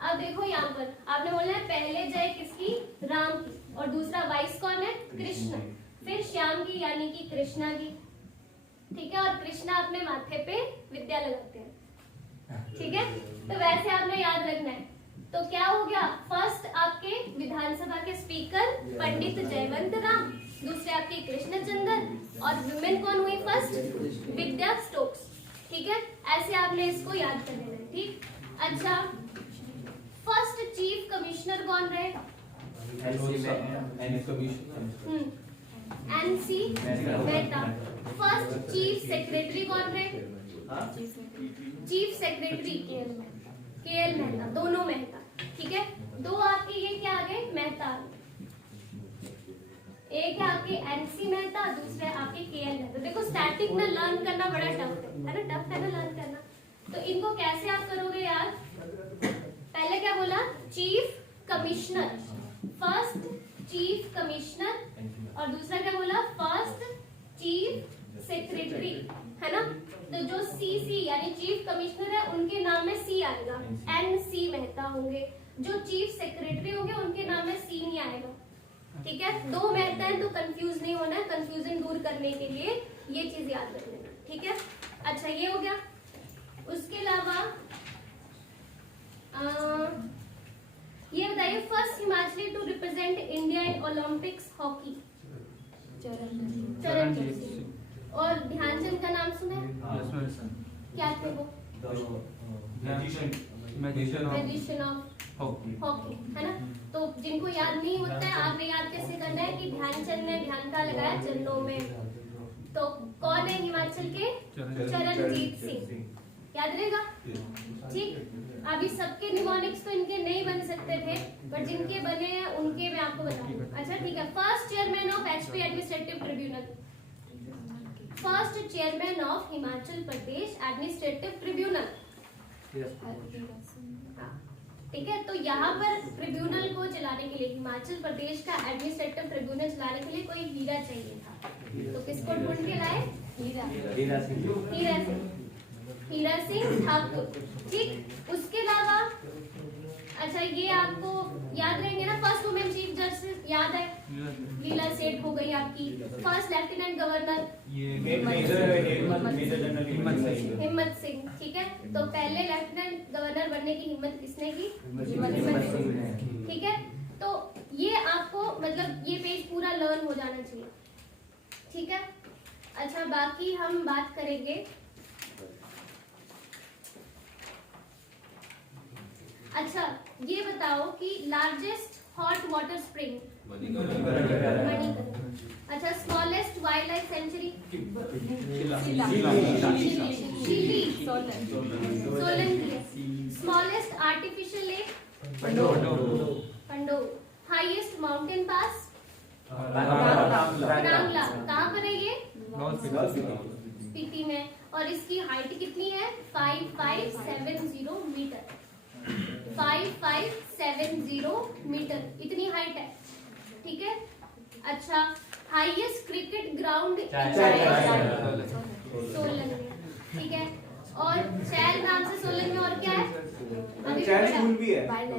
अब देखो यहाँ पर आपने बोलना है पहले जय किसकी? राम की, और दूसरा वाइस कौन है? कृष्ण, फिर श्याम की यानी कि कृष्णा की, ठीक है? और कृष्णा अपने माथे पे विद्या लगाते हैं, ठीक है? तो वैसे आपने याद रखना है। तो क्या हो गया? फर्स्ट आपके विधानसभा के स्पीकर पंडित जयवंत राम, दूसरे आपके कृष्णचंद्र, और वुमेन कौन हुई फर्स्ट? विद्या स्टोक्स, ठीक है? ऐसे आपने इसको याद कर लेना है, ठीक? अच्छा, फर्स्ट चीफ कमिश्नर कौन रहे? NC Mehta. First chief secretary कौन रहे? चीफ सेक्रेटरी केएल मेहता, दोनों मेहता, ठीक है? दो आपके ये क्या आ गए? मेहता। एक है आपके एनसी मेहता, दूसरे आपके केएल मेहता। देखो स्टैटिक ना लर्न करना बड़ा टफ है ना? टफ है ना लर्न करना? तो इनको कैसे आप करोगे यार? पहले क्या बोला? Chief commissioner, first chief commissioner, और दूसरा क्या बोला? फर्स्ट चीफ सेक्रेटरी, है ना? तो जो सीसी यानी चीफ कमिश्नर है उनके नाम में सी आएगा, एनसी मेहता होंगे। जो चीफ सेक्रेटरी होंगे उनके नाम में सी नहीं आएगा, ठीक है? दो मेहता है तो कंफ्यूज नहीं होना है। कंफ्यूजन दूर करने के लिए ये चीज याद रख लेना, ठीक है? अच्छा, ये हो गया। उसके अलावा ये बताइए first Himachali to represent India in Olympics hockey? Charanjit Singh. और ध्यानचंद का नाम सुना है? क्या थे वो? मैजिशियन ऑफ हॉकी, है ना? तो जिनको याद नहीं होता है, आपने याद कैसे करना है कि ध्यानचंद ने ध्यान का लगाया चरणों में। तो कौन है हिमाचल के? चरणजीत सिंह, याद रहेगा, ठीक? अभी सबके निमोनिक्स तो इनके नहीं बन सकते थे, बट जिनके बने हैं उनके मैं आपको बता दूं। अच्छा, ठीक है। First chairman of HP administrative tribunal, first chairman of Himachal Pradesh administrative tribunal, ठीक है? तो यहाँ पर ट्रिब्यूनल को चलाने के लिए, हिमाचल प्रदेश का एडमिनिस्ट्रेटिव ट्रिब्यूनल चलाने के लिए कोई हीरा चाहिए था। तो किसको ढूंढ के लाए? हीरा सिंह ठाकुर, ठीक? उसके अलावा अच्छा, ये आपको याद रहेंगे ना? फर्स्ट वुमेन चीफ जस्टिस याद है? लीला सेठ हो गई आपकी। फर्स्ट लेफ्टिनेंट गवर्नर हिम्मत सिंह, ठीक है? तो पहले लेफ्टिनेंट गवर्नर बनने की हिम्मत किसने की? हिम्मत सिंह, ठीक है? तो ये आपको मतलब ये पेज पूरा लर्न हो जाना चाहिए, ठीक है? अच्छा, बाकी हम बात करेंगे। अच्छा, ये बताओ कि largest hot water spring? Manikaran. अच्छा, smallest wild life sanctuary? Solan की है। Smallest artificial lake? Pandoh. Highest mountain pass? Nangla. कहाँ पर है ये? स्पीति में। और इसकी हाइट कितनी है? 5570 मीटर। 5570 मीटर, इतनी हाइट है, ठीक है? अच्छा, हाईएस्ट क्रिकेट ग्राउंड सोलन में, ठीक है? और चैल नाम से सोलन में और क्या है? अभी चैल स्कूल भी है। तो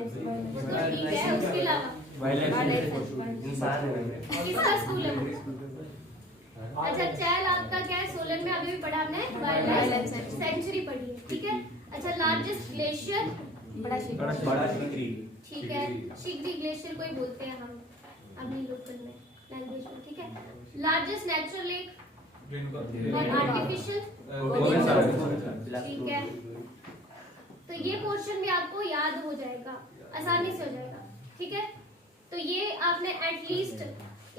ठीक है। उसके अलावा किसका स्कूल है? अच्छा, चैल आपका क्या है? सोलन में अभी भी पढ़ा हमने, वाइल्ड लाइफ सेंचुरी पढ़ी है, ठीक है? अच्छा, लार्जेस्ट ग्लेशियर? बड़ा शिकरी। ठीक है, शिगरी ग्लेशियर को ही बोलते हैं हम, अपनी लोकल में लैंग्वेज में, ठीक है। लार्जेस्ट नेचुरल लेक रेणुका और आर्टिफिशियल, ठीक है। तो ये पोर्शन भी आपको याद हो जाएगा, आसानी से हो जाएगा, ठीक है। तो ये आपने एटलीस्ट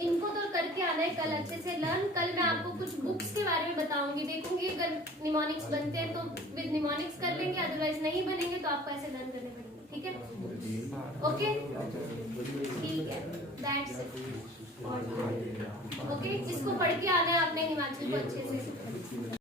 इनको तो करके आना है कल अच्छे से लर्न। कल मैं आपको कुछ बुक्स के बारे में बताऊंगी, देखूंगी अगर निमोनिक्स बनते हैं तो विद निमोनिक्स कर लेंगे, अदरवाइज नहीं बनेंगे तो आपको ऐसे लर्न करने पड़ेंगे, ठीक है। ओके ठीक है, दैट्स इट। ओके, इसको पढ़ के आना है आपने हिमाचल को अच्छे से।